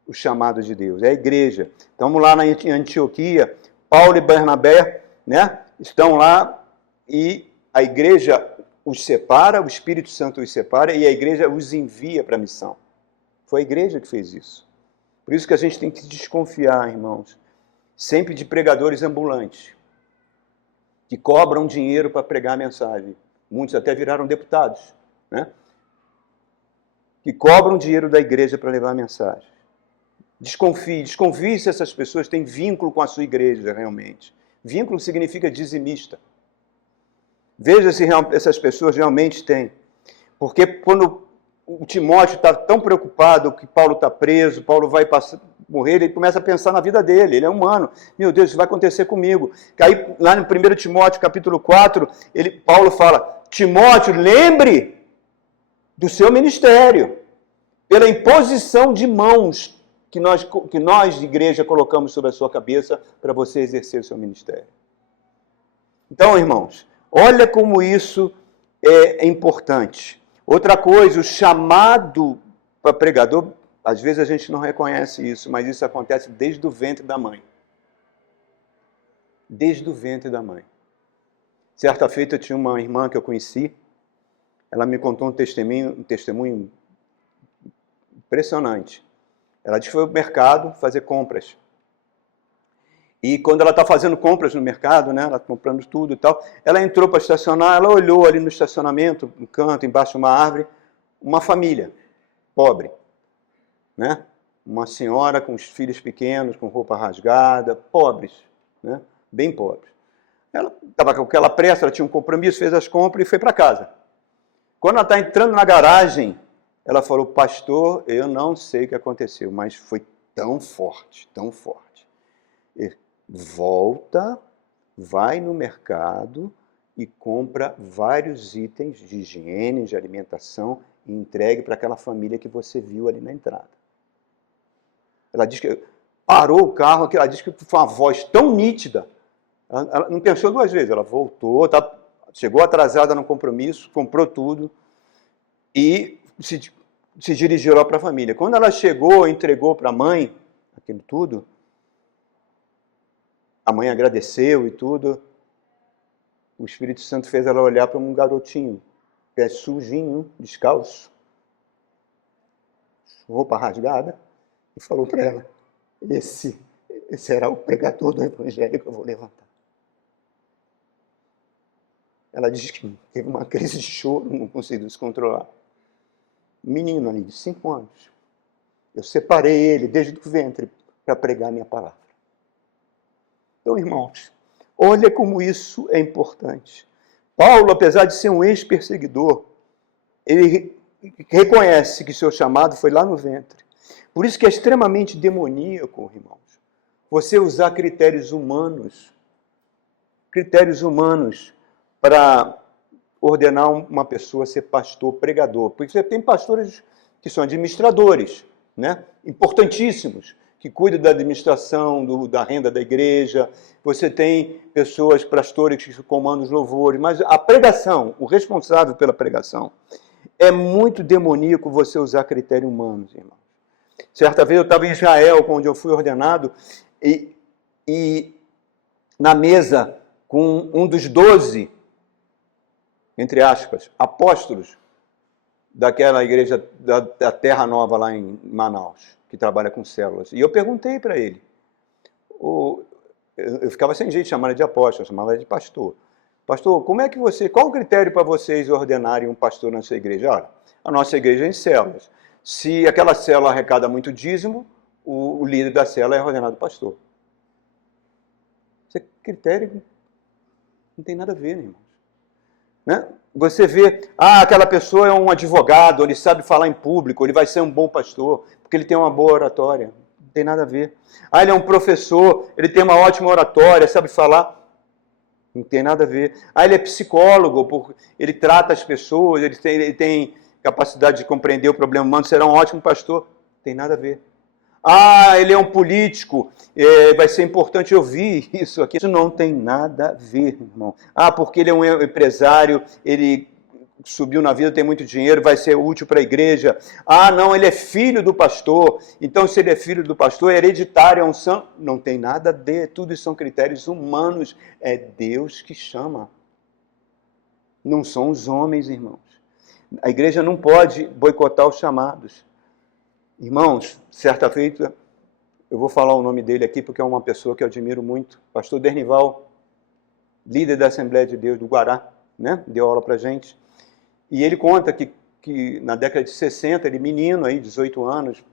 o chamado de Deus, é a igreja. Então, vamos lá em Antioquia, Paulo e Barnabé, né, estão lá e a igreja os separa, o Espírito Santo os separa e a igreja os envia para a missão. Foi a igreja que fez isso. Por isso que a gente tem que desconfiar, irmãos, sempre de pregadores ambulantes, que cobram dinheiro para pregar a mensagem. Muitos até viraram deputados, né? Que cobram dinheiro da igreja para levar a mensagem. Desconfie se essas pessoas têm vínculo com a sua igreja, realmente. Vínculo significa dizimista. Veja se essas pessoas realmente têm. Porque quando o Timóteo está tão preocupado que Paulo está preso, Paulo vai morrer, ele começa a pensar na vida dele, ele é humano. Meu Deus, isso vai acontecer comigo. Aí, lá no 1 Timóteo, capítulo 4, Paulo fala, Timóteo, lembre do seu ministério, pela imposição de mãos que nós de igreja, colocamos sobre a sua cabeça para você exercer o seu ministério. Então, irmãos, olha como isso é importante. Outra coisa, o chamado para pregador, às vezes a gente não reconhece isso, mas isso acontece desde o ventre da mãe. Desde o ventre da mãe. Certa feita eu tinha uma irmã que eu conheci, ela me contou um testemunho impressionante. Ela disse que foi ao mercado fazer compras. E quando ela está fazendo compras no mercado, né, ela comprando tudo e tal, ela entrou para estacionar, ela olhou ali no estacionamento, no canto, embaixo de uma árvore, uma família pobre, né? Uma senhora com os filhos pequenos, com roupa rasgada, pobres, né? Bem pobres. Ela estava com aquela pressa, ela tinha um compromisso, fez as compras e foi para casa. Quando ela está entrando na garagem, ela falou, pastor, eu não sei o que aconteceu, mas foi tão forte, tão forte. Volta, vai no mercado e compra vários itens de higiene, de alimentação e entregue para aquela família que você viu ali na entrada. Ela diz que parou o carro, ela diz que foi uma voz tão nítida, ela não pensou duas vezes, ela voltou, chegou atrasada no compromisso, comprou tudo e se dirigiu lá para a família. Quando ela chegou, entregou para a mãe aquilo tudo, a mãe agradeceu e tudo. O Espírito Santo fez ela olhar para um garotinho, pé sujinho, descalço, roupa rasgada, e falou para ela: esse será o pregador do Evangelho que eu vou levantar. Ela diz que teve uma crise de choro, não conseguiu se controlar. Um menino ali de 5 anos. Eu separei ele desde o ventre para pregar a minha palavra. Então, irmãos, olha como isso é importante. Paulo, apesar de ser um ex-perseguidor, ele reconhece que seu chamado foi lá no ventre. Por isso que é extremamente demoníaco, irmãos, você usar critérios humanos para ordenar uma pessoa a ser pastor, pregador. Porque você tem pastores que são administradores, né? Importantíssimos, que cuidam da administração, da renda da igreja. Você tem pessoas, pastores, que comandam os louvores. Mas a pregação, o responsável pela pregação, é muito demoníaco você usar critérios humanos, irmão. Certa vez eu estava em Israel, onde eu fui ordenado, e na mesa com um dos 12, entre aspas, apóstolos daquela igreja da Terra Nova lá em Manaus, que trabalha com células. E eu perguntei para ele, eu ficava sem jeito de chamar ele de apóstolo, eu chamava ele de pastor. Pastor, qual o critério para vocês ordenarem um pastor na sua igreja? Olha, a nossa igreja é em células. Se aquela célula arrecada muito dízimo, o líder da célula é ordenado pastor. Esse critério não tem nada a ver, irmãos. Né? Você vê, aquela pessoa é um advogado, ele sabe falar em público, ele vai ser um bom pastor, porque ele tem uma boa oratória. Não tem nada a ver. Ele é um professor, ele tem uma ótima oratória, sabe falar. Não tem nada a ver. Ele é psicólogo, ele trata as pessoas, ele tem capacidade de compreender o problema humano, será um ótimo pastor. Não tem nada a ver. Ele é um político, vai ser importante ouvir isso aqui. Isso não tem nada a ver, irmão. Porque ele é um empresário, ele subiu na vida, tem muito dinheiro, vai ser útil para a igreja. Não, ele é filho do pastor. Então, se ele é filho do pastor, é hereditário, é unção. Não tem nada a ver, tudo isso são critérios humanos. É Deus que chama. Não são os homens, irmãos. A igreja não pode boicotar os chamados. Irmãos, certa feita, eu vou falar o nome dele aqui porque é uma pessoa que eu admiro muito, pastor Dernival, líder da Assembleia de Deus do Guará, né? Deu aula pra gente. E ele conta que na década de 60, ele menino aí, 18 anos,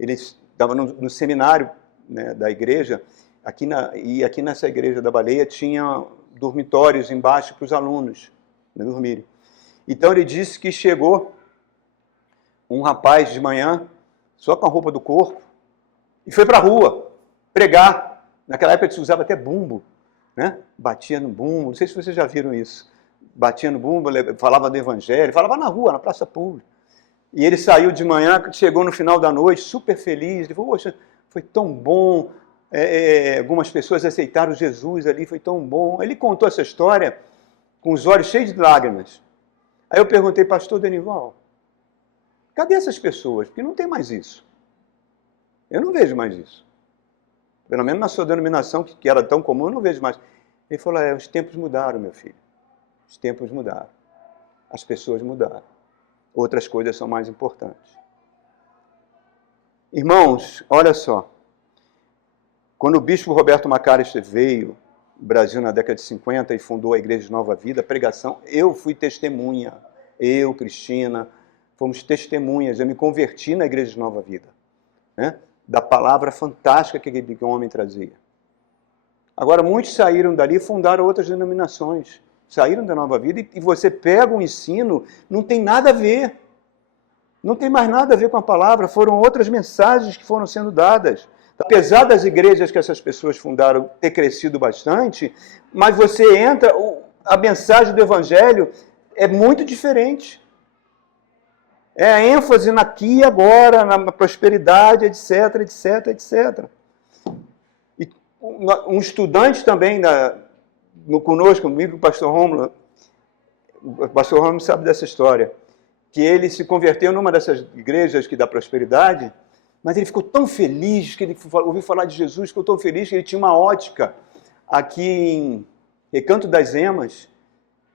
ele estava no seminário, né, da igreja, e aqui nessa igreja da Baleia tinha dormitórios embaixo para os alunos, né, dormirem. Então ele disse que chegou um rapaz de manhã, só com a roupa do corpo, e foi para a rua pregar. Naquela época se usava até bumbo, né? Batia no bumbo, não sei se vocês já viram isso. Batia no bumbo, falava do evangelho, falava na rua, na praça pública. E ele saiu de manhã, chegou no final da noite, super feliz. Ele falou, poxa, foi tão bom, algumas pessoas aceitaram Jesus ali, foi tão bom. Ele contou essa história com os olhos cheios de lágrimas. Aí eu perguntei, pastor Denival, cadê essas pessoas? Porque não tem mais isso. Eu não vejo mais isso. Pelo menos na sua denominação, que era tão comum, eu não vejo mais. Ele falou, os tempos mudaram, meu filho. Os tempos mudaram. As pessoas mudaram. Outras coisas são mais importantes. Irmãos, olha só. Quando o bispo Roberto Macarister veio ao Brasil na década de 50 e fundou a Igreja de Nova Vida, a pregação, eu fui testemunha. Eu, Cristina, fomos testemunhas. Eu me converti na Igreja de Nova Vida, né? Da palavra fantástica que aquele homem trazia. Agora, muitos saíram dali e fundaram outras denominações. Saíram da Nova Vida e você pega o ensino, não tem nada a ver. Não tem mais nada a ver com a palavra. Foram outras mensagens que foram sendo dadas. Apesar das igrejas que essas pessoas fundaram ter crescido bastante, mas você entra, a mensagem do Evangelho é muito diferente. É a ênfase na aqui e agora, na prosperidade, etc, etc, etc. E um estudante também conosco, comigo, o pastor Rômulo, sabe dessa história, que ele se converteu numa dessas igrejas que dá prosperidade, mas ele ficou tão feliz que ele ouviu falar de Jesus, ficou tão feliz que ele tinha uma ótica. aqui em Recanto das Emas,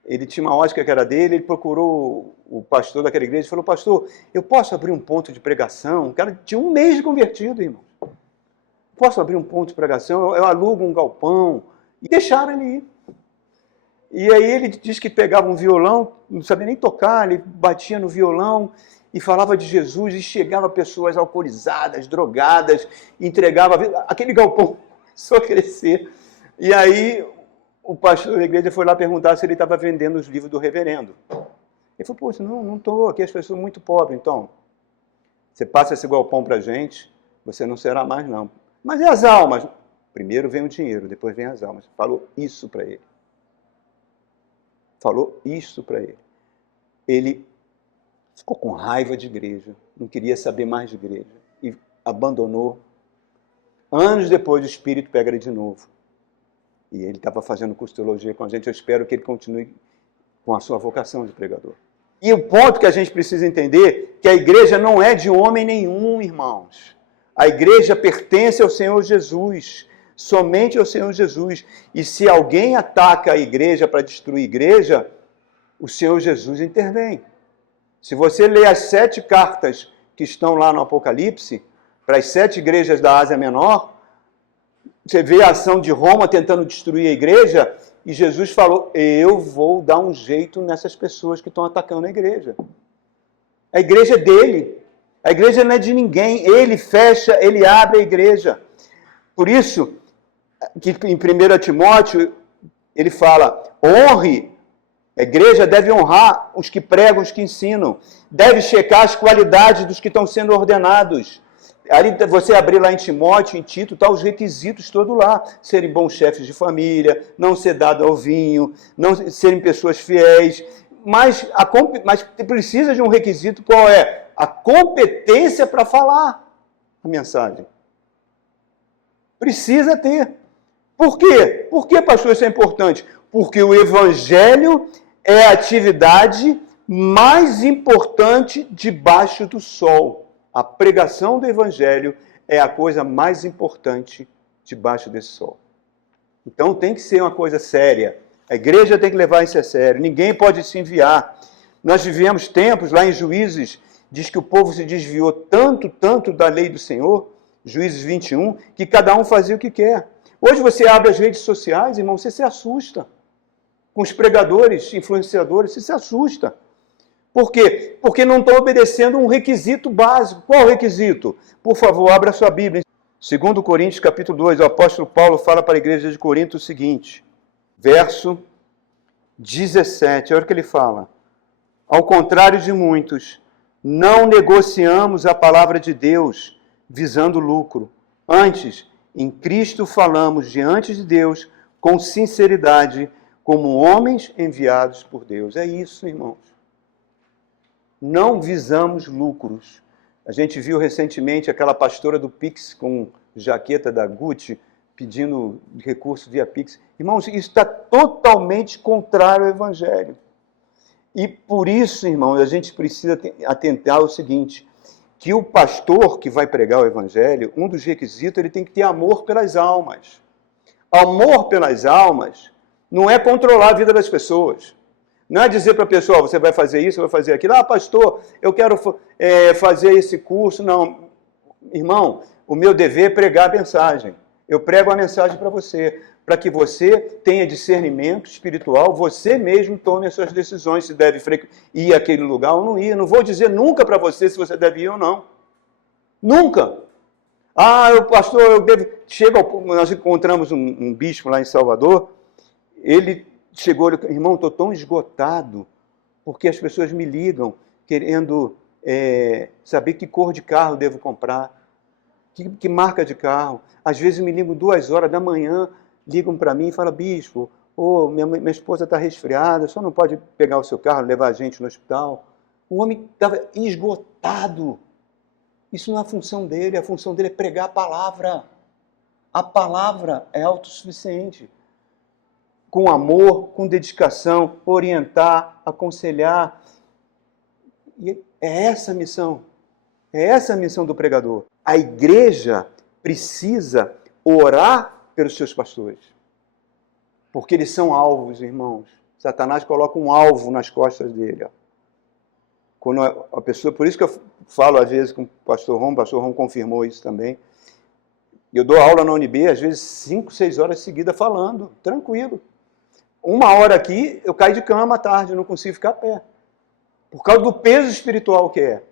ele tinha uma ótica que era dele, ele procurou o pastor daquela igreja e falou, pastor, eu posso abrir um ponto de pregação? O cara tinha 1 mês de convertido, irmão. Posso abrir um ponto de pregação? Eu alugo um galpão. E deixaram ele ir. E aí ele diz que pegava um violão, não sabia nem tocar, ele batia no violão e falava de Jesus e chegava pessoas alcoolizadas, drogadas, entregava... Aquele galpão começou a crescer. E aí o pastor da igreja foi lá perguntar se ele estava vendendo os livros do reverendo. Ele falou, poxa, não estou, aqui as pessoas são muito pobres, então você passa esse galpão para a gente, você não será mais não. Mas e as almas? Primeiro vem o dinheiro, depois vem as almas. Falou isso para ele. Falou isso para ele. Ele ficou com raiva de igreja, não queria saber mais de igreja e abandonou. Anos depois o Espírito pega ele de novo. E ele estava fazendo curso de teologia com a gente. Eu espero que ele continue com a sua vocação de pregador. E o ponto que a gente precisa entender é que a igreja não é de homem nenhum, irmãos. A igreja pertence ao Senhor Jesus, somente ao Senhor Jesus. E se alguém ataca a igreja para destruir a igreja, o Senhor Jesus intervém. Se você ler as 7 cartas que estão lá no Apocalipse, para as 7 igrejas da Ásia Menor, você vê a ação de Roma tentando destruir a igreja, e Jesus falou, eu vou dar um jeito nessas pessoas que estão atacando a igreja. A igreja é dele. A igreja não é de ninguém. Ele fecha, ele abre a igreja. Por isso, que em 1 Timóteo, ele fala, honre, a igreja deve honrar os que pregam, os que ensinam. Deve checar as qualidades dos que estão sendo ordenados. Ali você abrir lá em Timóteo, em Tito, está os requisitos todos lá. Serem bons chefes de família, não ser dado ao vinho, não serem pessoas fiéis. Mas precisa de um requisito, qual é? A competência para falar a mensagem. Precisa ter. Por quê? Por que, pastor, isso é importante? Porque o evangelho é a atividade mais importante debaixo do sol. A pregação do evangelho é a coisa mais importante debaixo desse sol. Então tem que ser uma coisa séria. A igreja tem que levar isso a sério. Ninguém pode se enviar. Nós vivemos tempos, lá em Juízes, diz que o povo se desviou tanto da lei do Senhor, Juízes 21, que cada um fazia o que quer. Hoje você abre as redes sociais, irmão, você se assusta. Com os pregadores, influenciadores, você se assusta. Por quê? Porque não estão obedecendo um requisito básico. Qual o requisito? Por favor, abra a sua Bíblia. 2 Coríntios, capítulo 2, o apóstolo Paulo fala para a igreja de Corinto o seguinte, verso 17, olha o que ele fala. Ao contrário de muitos, não negociamos a palavra de Deus visando lucro. Antes, em Cristo falamos diante de Deus com sinceridade, como homens enviados por Deus. É isso, irmãos. Não visamos lucros. A gente viu recentemente aquela pastora do Pix com jaqueta da Gucci pedindo recurso via Pix. Irmãos, isso está totalmente contrário ao Evangelho. E por isso, irmãos, a gente precisa atentar ao seguinte, que o pastor que vai pregar o Evangelho, um dos requisitos, ele tem que ter amor pelas almas. Amor pelas almas não é controlar a vida das pessoas. Não é dizer para a pessoa, você vai fazer isso, vai fazer aquilo. Ah, pastor, eu quero fazer esse curso. Não, irmão, o meu dever é pregar a mensagem. Eu prego a mensagem para você, para que você tenha discernimento espiritual, você mesmo tome as suas decisões, se deve ir àquele lugar ou não ir. Eu não vou dizer nunca para você se você deve ir ou não. Nunca. Ah, pastor, eu devo... Nós encontramos um bispo lá em Salvador, ele chegou, irmão, estou tão esgotado, porque as pessoas me ligam querendo saber que cor de carro devo comprar, que marca de carro. Às vezes me ligam 2 horas da manhã, ligam para mim e falam, bispo, minha esposa está resfriada, só não pode pegar o seu carro, levar a gente no hospital. O homem estava esgotado. Isso não é a função dele, a função dele é pregar a palavra. A palavra é autossuficiente. Com amor, com dedicação, orientar, aconselhar. E é essa a missão. É essa a missão do pregador. A igreja precisa orar pelos seus pastores. Porque eles são alvos, irmãos. Satanás coloca um alvo nas costas dele. Ó. Quando a pessoa, por isso que eu falo às vezes com o pastor Rom confirmou isso também. Eu dou aula na UNB, às vezes 5, 6 horas seguidas falando, tranquilo. 1 hora aqui, eu caio de cama à tarde, eu não consigo ficar a pé. Por causa do peso espiritual que é.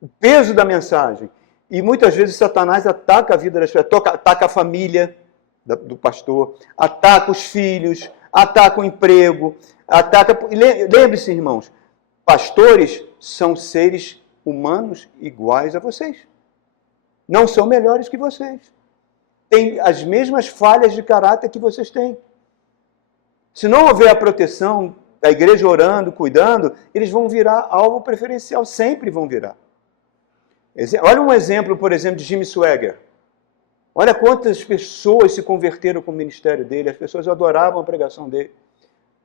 O peso da mensagem. E muitas vezes Satanás ataca a vida das pessoas, ataca a família do pastor, ataca os filhos, ataca o emprego, ataca... Lembre-se, irmãos, pastores são seres humanos iguais a vocês. Não são melhores que vocês. Têm as mesmas falhas de caráter que vocês têm. Se não houver a proteção da igreja orando, cuidando, eles vão virar alvo preferencial, sempre vão virar. Olha um exemplo, por exemplo, de Jimmy Swaggart. Olha quantas pessoas se converteram com o ministério dele, as pessoas adoravam a pregação dele.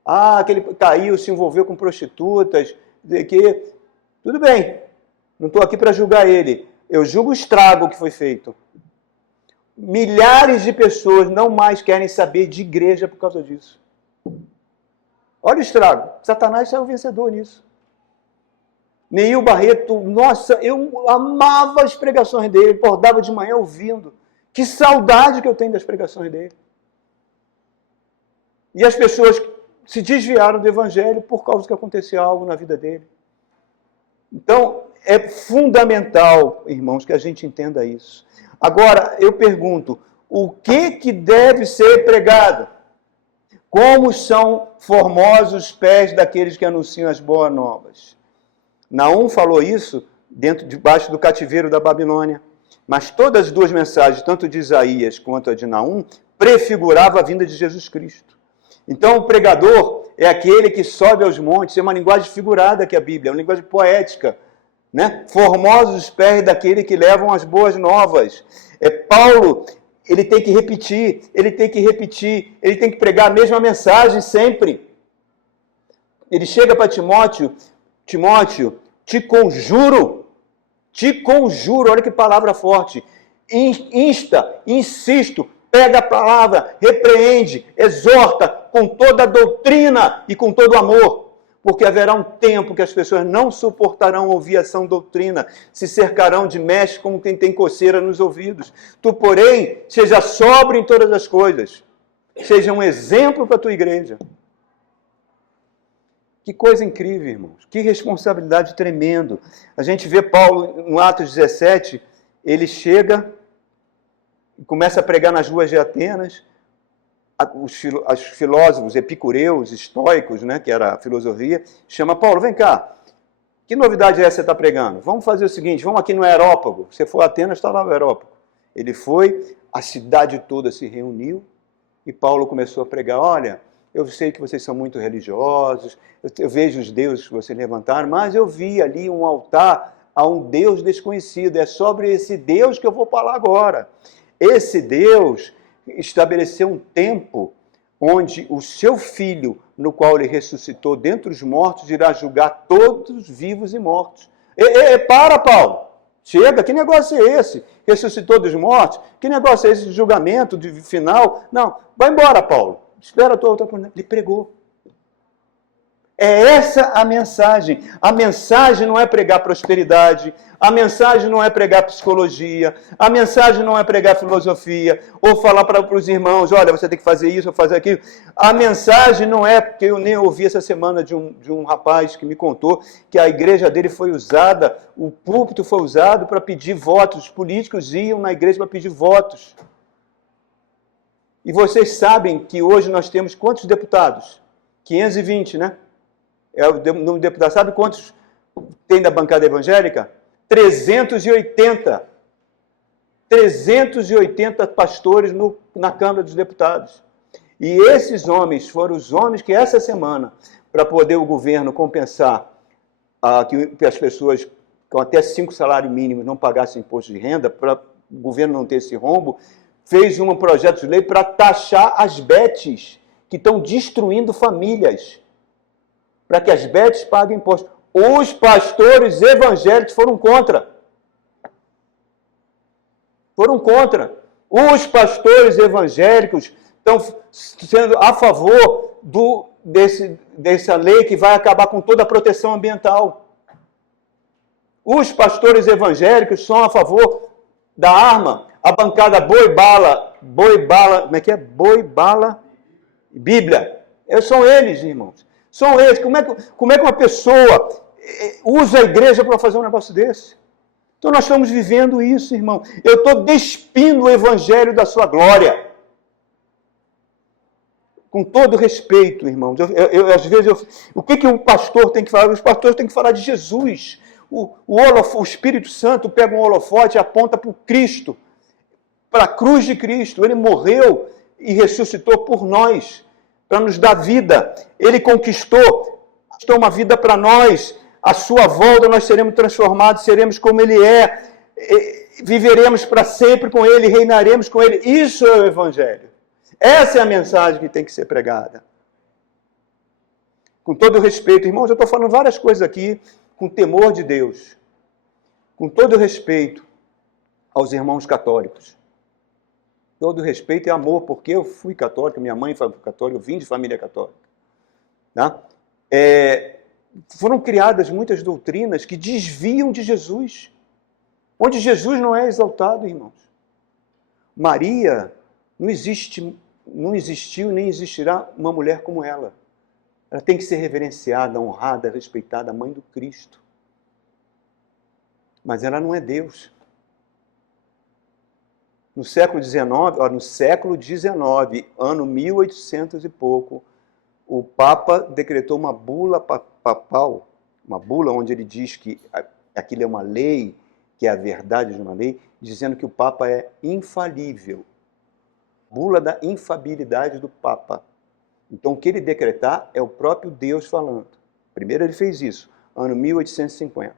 Ah, que ele caiu, se envolveu com prostitutas, que... Tudo bem, não estou aqui para julgar ele. Eu julgo o estrago que foi feito. Milhares de pessoas não mais querem saber de igreja por causa disso. Olha o estrago. Satanás saiu vencedor nisso. Neil Barreto, nossa, eu amava as pregações dele, acordava de manhã ouvindo. Que saudade que eu tenho das pregações dele. E as pessoas se desviaram do evangelho por causa que acontecia algo na vida dele. Então, é fundamental, irmãos, que a gente entenda isso. Agora, eu pergunto, o que deve ser pregado? Como são formosos os pés daqueles que anunciam as boas novas? Naum falou isso debaixo do cativeiro da Babilônia. Mas todas as duas mensagens, tanto de Isaías quanto a de Naum, prefiguravam a vinda de Jesus Cristo. Então, o pregador é aquele que sobe aos montes, é uma linguagem figurada que a Bíblia, é uma linguagem poética. Né? Formosos os pés daquele que levam as boas novas. Paulo, ele tem que repetir, ele tem que pregar a mesma mensagem sempre. Ele chega para Timóteo, te conjuro, olha que palavra forte, insisto, pega a palavra, repreende, exorta com toda a doutrina e com todo o amor. Porque haverá um tempo que as pessoas não suportarão ouvir a sã doutrina, se cercarão de mestres como quem tem coceira nos ouvidos. Tu, porém, seja sóbrio em todas as coisas, seja um exemplo para a tua igreja. Que coisa incrível, irmãos, que responsabilidade tremenda. A gente vê Paulo no Atos 17, ele chega e começa a pregar nas ruas de Atenas. Os filósofos epicureus, estoicos, né, que era a filosofia, chama Paulo, vem cá, que novidade é essa que você está pregando? Vamos fazer o seguinte, vamos aqui no Aerópago. Se for a Atenas, está lá o Aerópago. Ele foi, a cidade toda se reuniu e Paulo começou a pregar, olha, eu sei que vocês são muito religiosos, eu vejo os deuses que vocês levantaram, mas eu vi ali um altar a um Deus desconhecido, é sobre esse Deus que eu vou falar agora. Esse Deus estabeleceu um tempo onde o seu Filho, no qual ele ressuscitou dentre os mortos, irá julgar todos vivos e mortos. Para, Paulo! Chega, que negócio é esse? Ressuscitou dos mortos? Que negócio é esse de julgamento, de final? Não, vai embora, Paulo. Espera a tua outra oportunidade. Ele pregou. É essa a mensagem. A mensagem não é pregar prosperidade, a mensagem não é pregar psicologia, a mensagem não é pregar filosofia, ou falar para os irmãos, olha, você tem que fazer isso ou fazer aquilo. A mensagem não é, porque eu nem ouvi essa semana de um rapaz que me contou que a igreja dele foi usada, o púlpito foi usado para pedir votos, os políticos iam na igreja para pedir votos. E vocês sabem que hoje nós temos quantos deputados? 520, né? É o número de deputados. Sabe quantos tem da bancada evangélica? 380. 380 pastores na Câmara dos Deputados. E esses homens foram os homens que essa semana, para poder o governo compensar que as pessoas com até 5 salários mínimos não pagassem imposto de renda, para o governo não ter esse rombo, fez um projeto de lei para taxar as betes que estão destruindo famílias, para que as betes paguem imposto. Os pastores evangélicos foram contra. Foram contra. Os pastores evangélicos estão sendo a favor dessa lei que vai acabar com toda a proteção ambiental. Os pastores evangélicos são a favor da arma. A bancada boi, bala, como é que é? Boi, bala, Bíblia. São eles, irmãos. São eles. Como é que uma pessoa usa a igreja para fazer um negócio desse? Então nós estamos vivendo isso, irmão. Eu estou despindo o evangelho da sua glória. Com todo respeito, irmãos. Às vezes, o que o pastor tem que falar? Os pastores têm que falar de Jesus. O Espírito Santo pega um holofote e aponta para o Cristo, para a cruz de Cristo. Ele morreu e ressuscitou por nós, para nos dar vida. Ele conquistou uma vida para nós. À sua volta nós seremos transformados, seremos como Ele é. Viveremos para sempre com Ele, reinaremos com Ele. Isso é o Evangelho. Essa é a mensagem que tem que ser pregada. Com todo respeito, irmãos, eu estou falando várias coisas aqui com temor de Deus. Com todo respeito aos irmãos católicos. Todo respeito e amor, porque eu fui católico, minha mãe foi católica, eu vim de família católica. Tá? Foram criadas muitas doutrinas que desviam de Jesus. Onde Jesus não é exaltado, irmãos. Maria não existiu nem existirá uma mulher como ela. Ela tem que ser reverenciada, honrada, respeitada, a mãe do Cristo. Mas ela não é Deus. No século XIX, ano 1800 e pouco, o Papa decretou uma bula papal, uma bula onde ele diz que aquilo é uma lei, que é a verdade de uma lei, dizendo que o Papa é infalível. Bula da infabilidade do Papa. Então, o que ele decretar é o próprio Deus falando. Primeiro ele fez isso, ano 1850.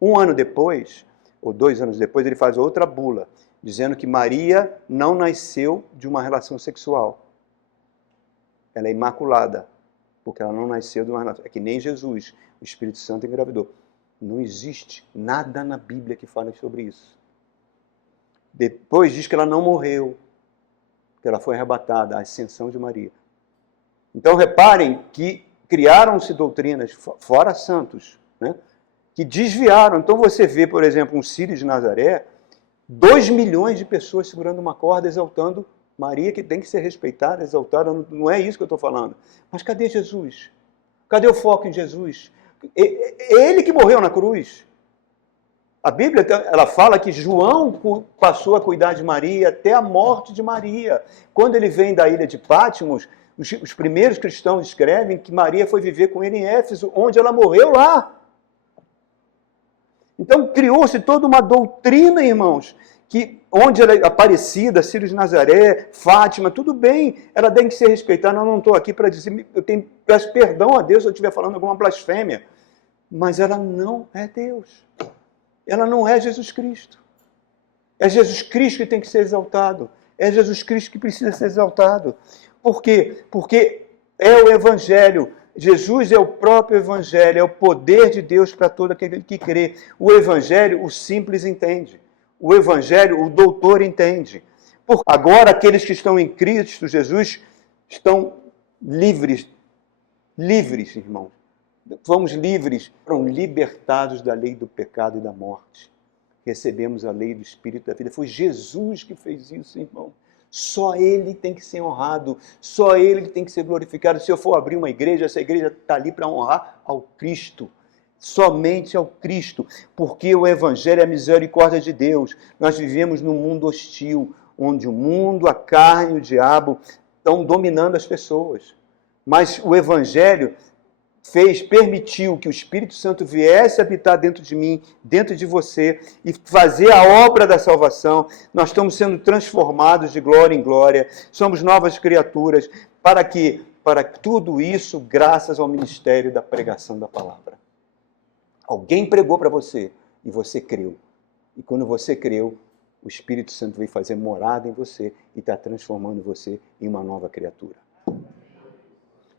Um ano depois, ou 2 anos depois, ele faz outra bula, dizendo que Maria não nasceu de uma relação sexual. Ela é imaculada, porque ela não nasceu de uma relação. É que nem Jesus, o Espírito Santo engravidou. Não existe nada na Bíblia que fale sobre isso. Depois diz que ela não morreu, que ela foi arrebatada, a ascensão de Maria. Então reparem que criaram-se doutrinas, fora santos, né, que desviaram. Então você vê, por exemplo, um Círio de Nazaré, 2 milhões de pessoas segurando uma corda, exaltando Maria, que tem que ser respeitada, exaltada, não é isso que eu estou falando. Mas cadê Jesus? Cadê o foco em Jesus? É Ele que morreu na cruz. A Bíblia ela fala que João passou a cuidar de Maria até a morte de Maria. Quando ele vem da ilha de Pátimos, os primeiros cristãos escrevem que Maria foi viver com ele em Éfeso, onde ela morreu lá. Então criou-se toda uma doutrina, irmãos, que onde ela é Aparecida, Círio de Nazaré, Fátima, tudo bem, ela tem que ser respeitada. Eu não estou aqui para dizer, peço perdão a Deus se eu estiver falando alguma blasfêmia, mas ela não é Deus. Ela não é Jesus Cristo. É Jesus Cristo que tem que ser exaltado. É Jesus Cristo que precisa ser exaltado. Por quê? Porque é o Evangelho. Jesus é o próprio Evangelho, é o poder de Deus para todo aquele que crê. O Evangelho, o simples entende. O Evangelho, o doutor entende. Agora, aqueles que estão em Cristo Jesus estão livres. Livres, irmãos. Fomos livres, foram libertados da lei do pecado e da morte. Recebemos a lei do Espírito da vida. Foi Jesus que fez isso, irmão. Só Ele tem que ser honrado, só Ele tem que ser glorificado. Se eu for abrir uma igreja, essa igreja está ali para honrar ao Cristo, somente ao Cristo, porque o Evangelho é a misericórdia de Deus. Nós vivemos num mundo hostil, onde o mundo, a carne e o diabo estão dominando as pessoas. Mas o Evangelho permitiu que o Espírito Santo viesse habitar dentro de mim, dentro de você, e fazer a obra da salvação. Nós estamos sendo transformados de glória em glória, somos novas criaturas. Para quê? Para tudo isso, graças ao ministério da pregação da palavra. Alguém pregou para você e você creu. E quando você creu, o Espírito Santo veio fazer morada em você e está transformando você em uma nova criatura.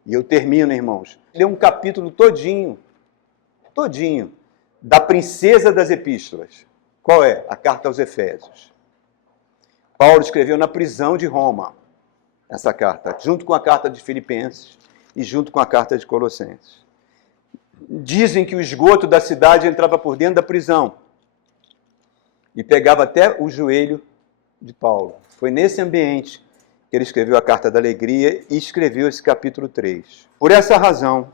E eu termino, irmãos, ler um capítulo todinho, da princesa das epístolas. Qual é? A carta aos Efésios. Paulo escreveu na prisão de Roma. essa carta, junto com a carta de Filipenses e junto com a carta de Colossenses. Dizem que o esgoto da cidade entrava por dentro da prisão e pegava até o joelho de Paulo. Foi nesse ambiente que ele escreveu a Carta da Alegria e escreveu esse capítulo 3. Por essa razão,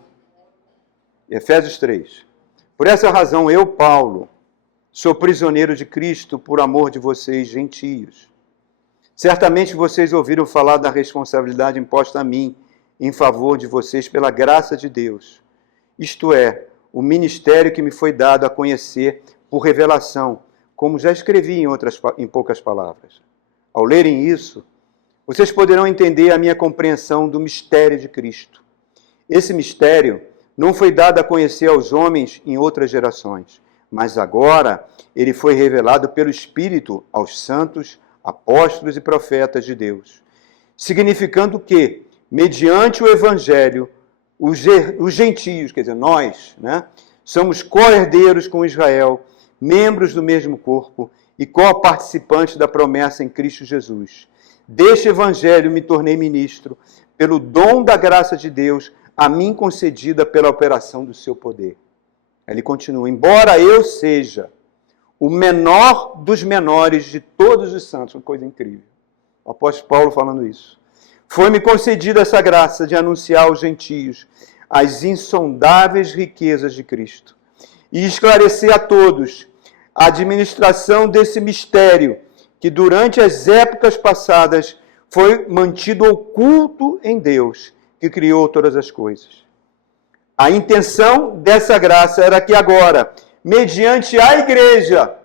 Efésios 3, por essa razão eu, Paulo, sou prisioneiro de Cristo por amor de vocês, gentios. Certamente vocês ouviram falar da responsabilidade imposta a mim em favor de vocês pela graça de Deus. Isto é, o ministério que me foi dado a conhecer por revelação, como já escrevi em poucas palavras. Ao lerem isso, vocês poderão entender a minha compreensão do mistério de Cristo. Esse mistério não foi dado a conhecer aos homens em outras gerações, mas agora ele foi revelado pelo Espírito aos santos, apóstolos e profetas de Deus, significando que, mediante o Evangelho, os gentios, quer dizer, nós, somos co-herdeiros com Israel, membros do mesmo corpo e co-participantes da promessa em Cristo Jesus. Deste Evangelho me tornei ministro, pelo dom da graça de Deus, a mim concedida pela operação do seu poder. Ele continua, embora eu seja o menor dos menores de todos os santos, uma coisa incrível. O apóstolo Paulo falando isso. Foi-me concedida essa graça de anunciar aos gentios as insondáveis riquezas de Cristo e esclarecer a todos a administração desse mistério que durante as épocas passadas foi mantido oculto em Deus, que criou todas as coisas. A intenção dessa graça era que agora, mediante a igreja,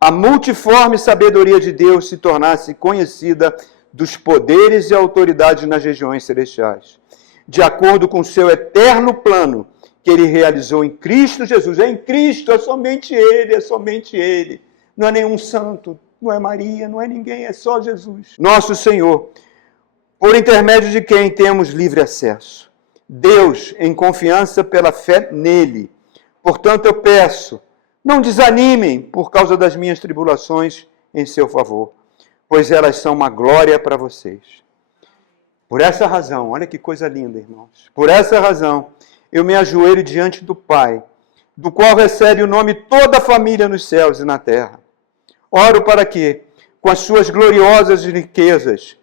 a multiforme sabedoria de Deus se tornasse conhecida dos poderes e autoridades nas regiões celestiais, de acordo com o seu eterno plano que ele realizou em Cristo Jesus. É em Cristo, é somente Ele. Não é nenhum santo, não é Maria, não é ninguém, é só Jesus. Nosso Senhor, por intermédio de quem temos livre acesso. Deus, em confiança pela fé nele. Portanto, eu peço, não desanimem por causa das minhas tribulações em seu favor, pois elas são uma glória para vocês. Por essa razão, olha que coisa linda, irmãos. Por essa razão, eu me ajoelho diante do Pai, do qual recebe o nome toda a família nos céus e na terra. Oro para que, com as suas gloriosas riquezas,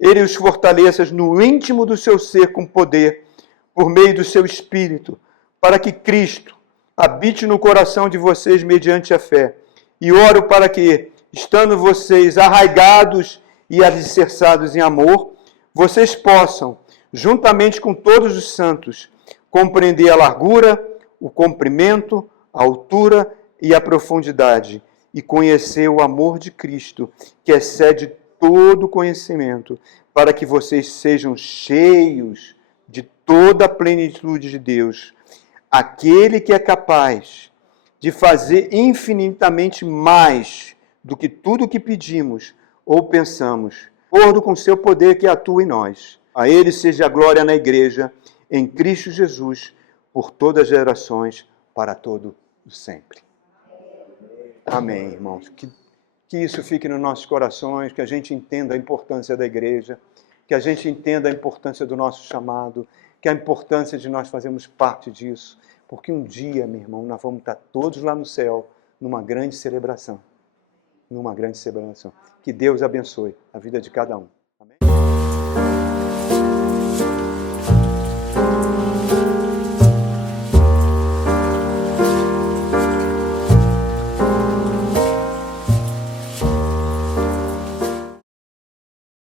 Ele os fortaleça no íntimo do seu ser com poder, por meio do seu Espírito, para que Cristo habite no coração de vocês mediante a fé. E oro para que, estando vocês arraigados e alicerçados em amor, vocês possam, juntamente com todos os santos, compreender a largura, o comprimento, a altura e a profundidade, e conhecer o amor de Cristo, que excede todo conhecimento, para que vocês sejam cheios de toda a plenitude de Deus, aquele que é capaz de fazer infinitamente mais do que tudo que pedimos ou pensamos, de acordo com o seu poder que atua em nós. A Ele seja a glória na igreja, em Cristo Jesus, por todas as gerações, para todo o sempre. Amém, irmãos. Que isso fique nos nossos corações, que a gente entenda a importância da igreja, que a gente entenda a importância do nosso chamado, que a importância de nós fazermos parte disso, porque um dia, meu irmão, nós vamos estar todos lá no céu, numa grande celebração. Que Deus abençoe a vida de cada um.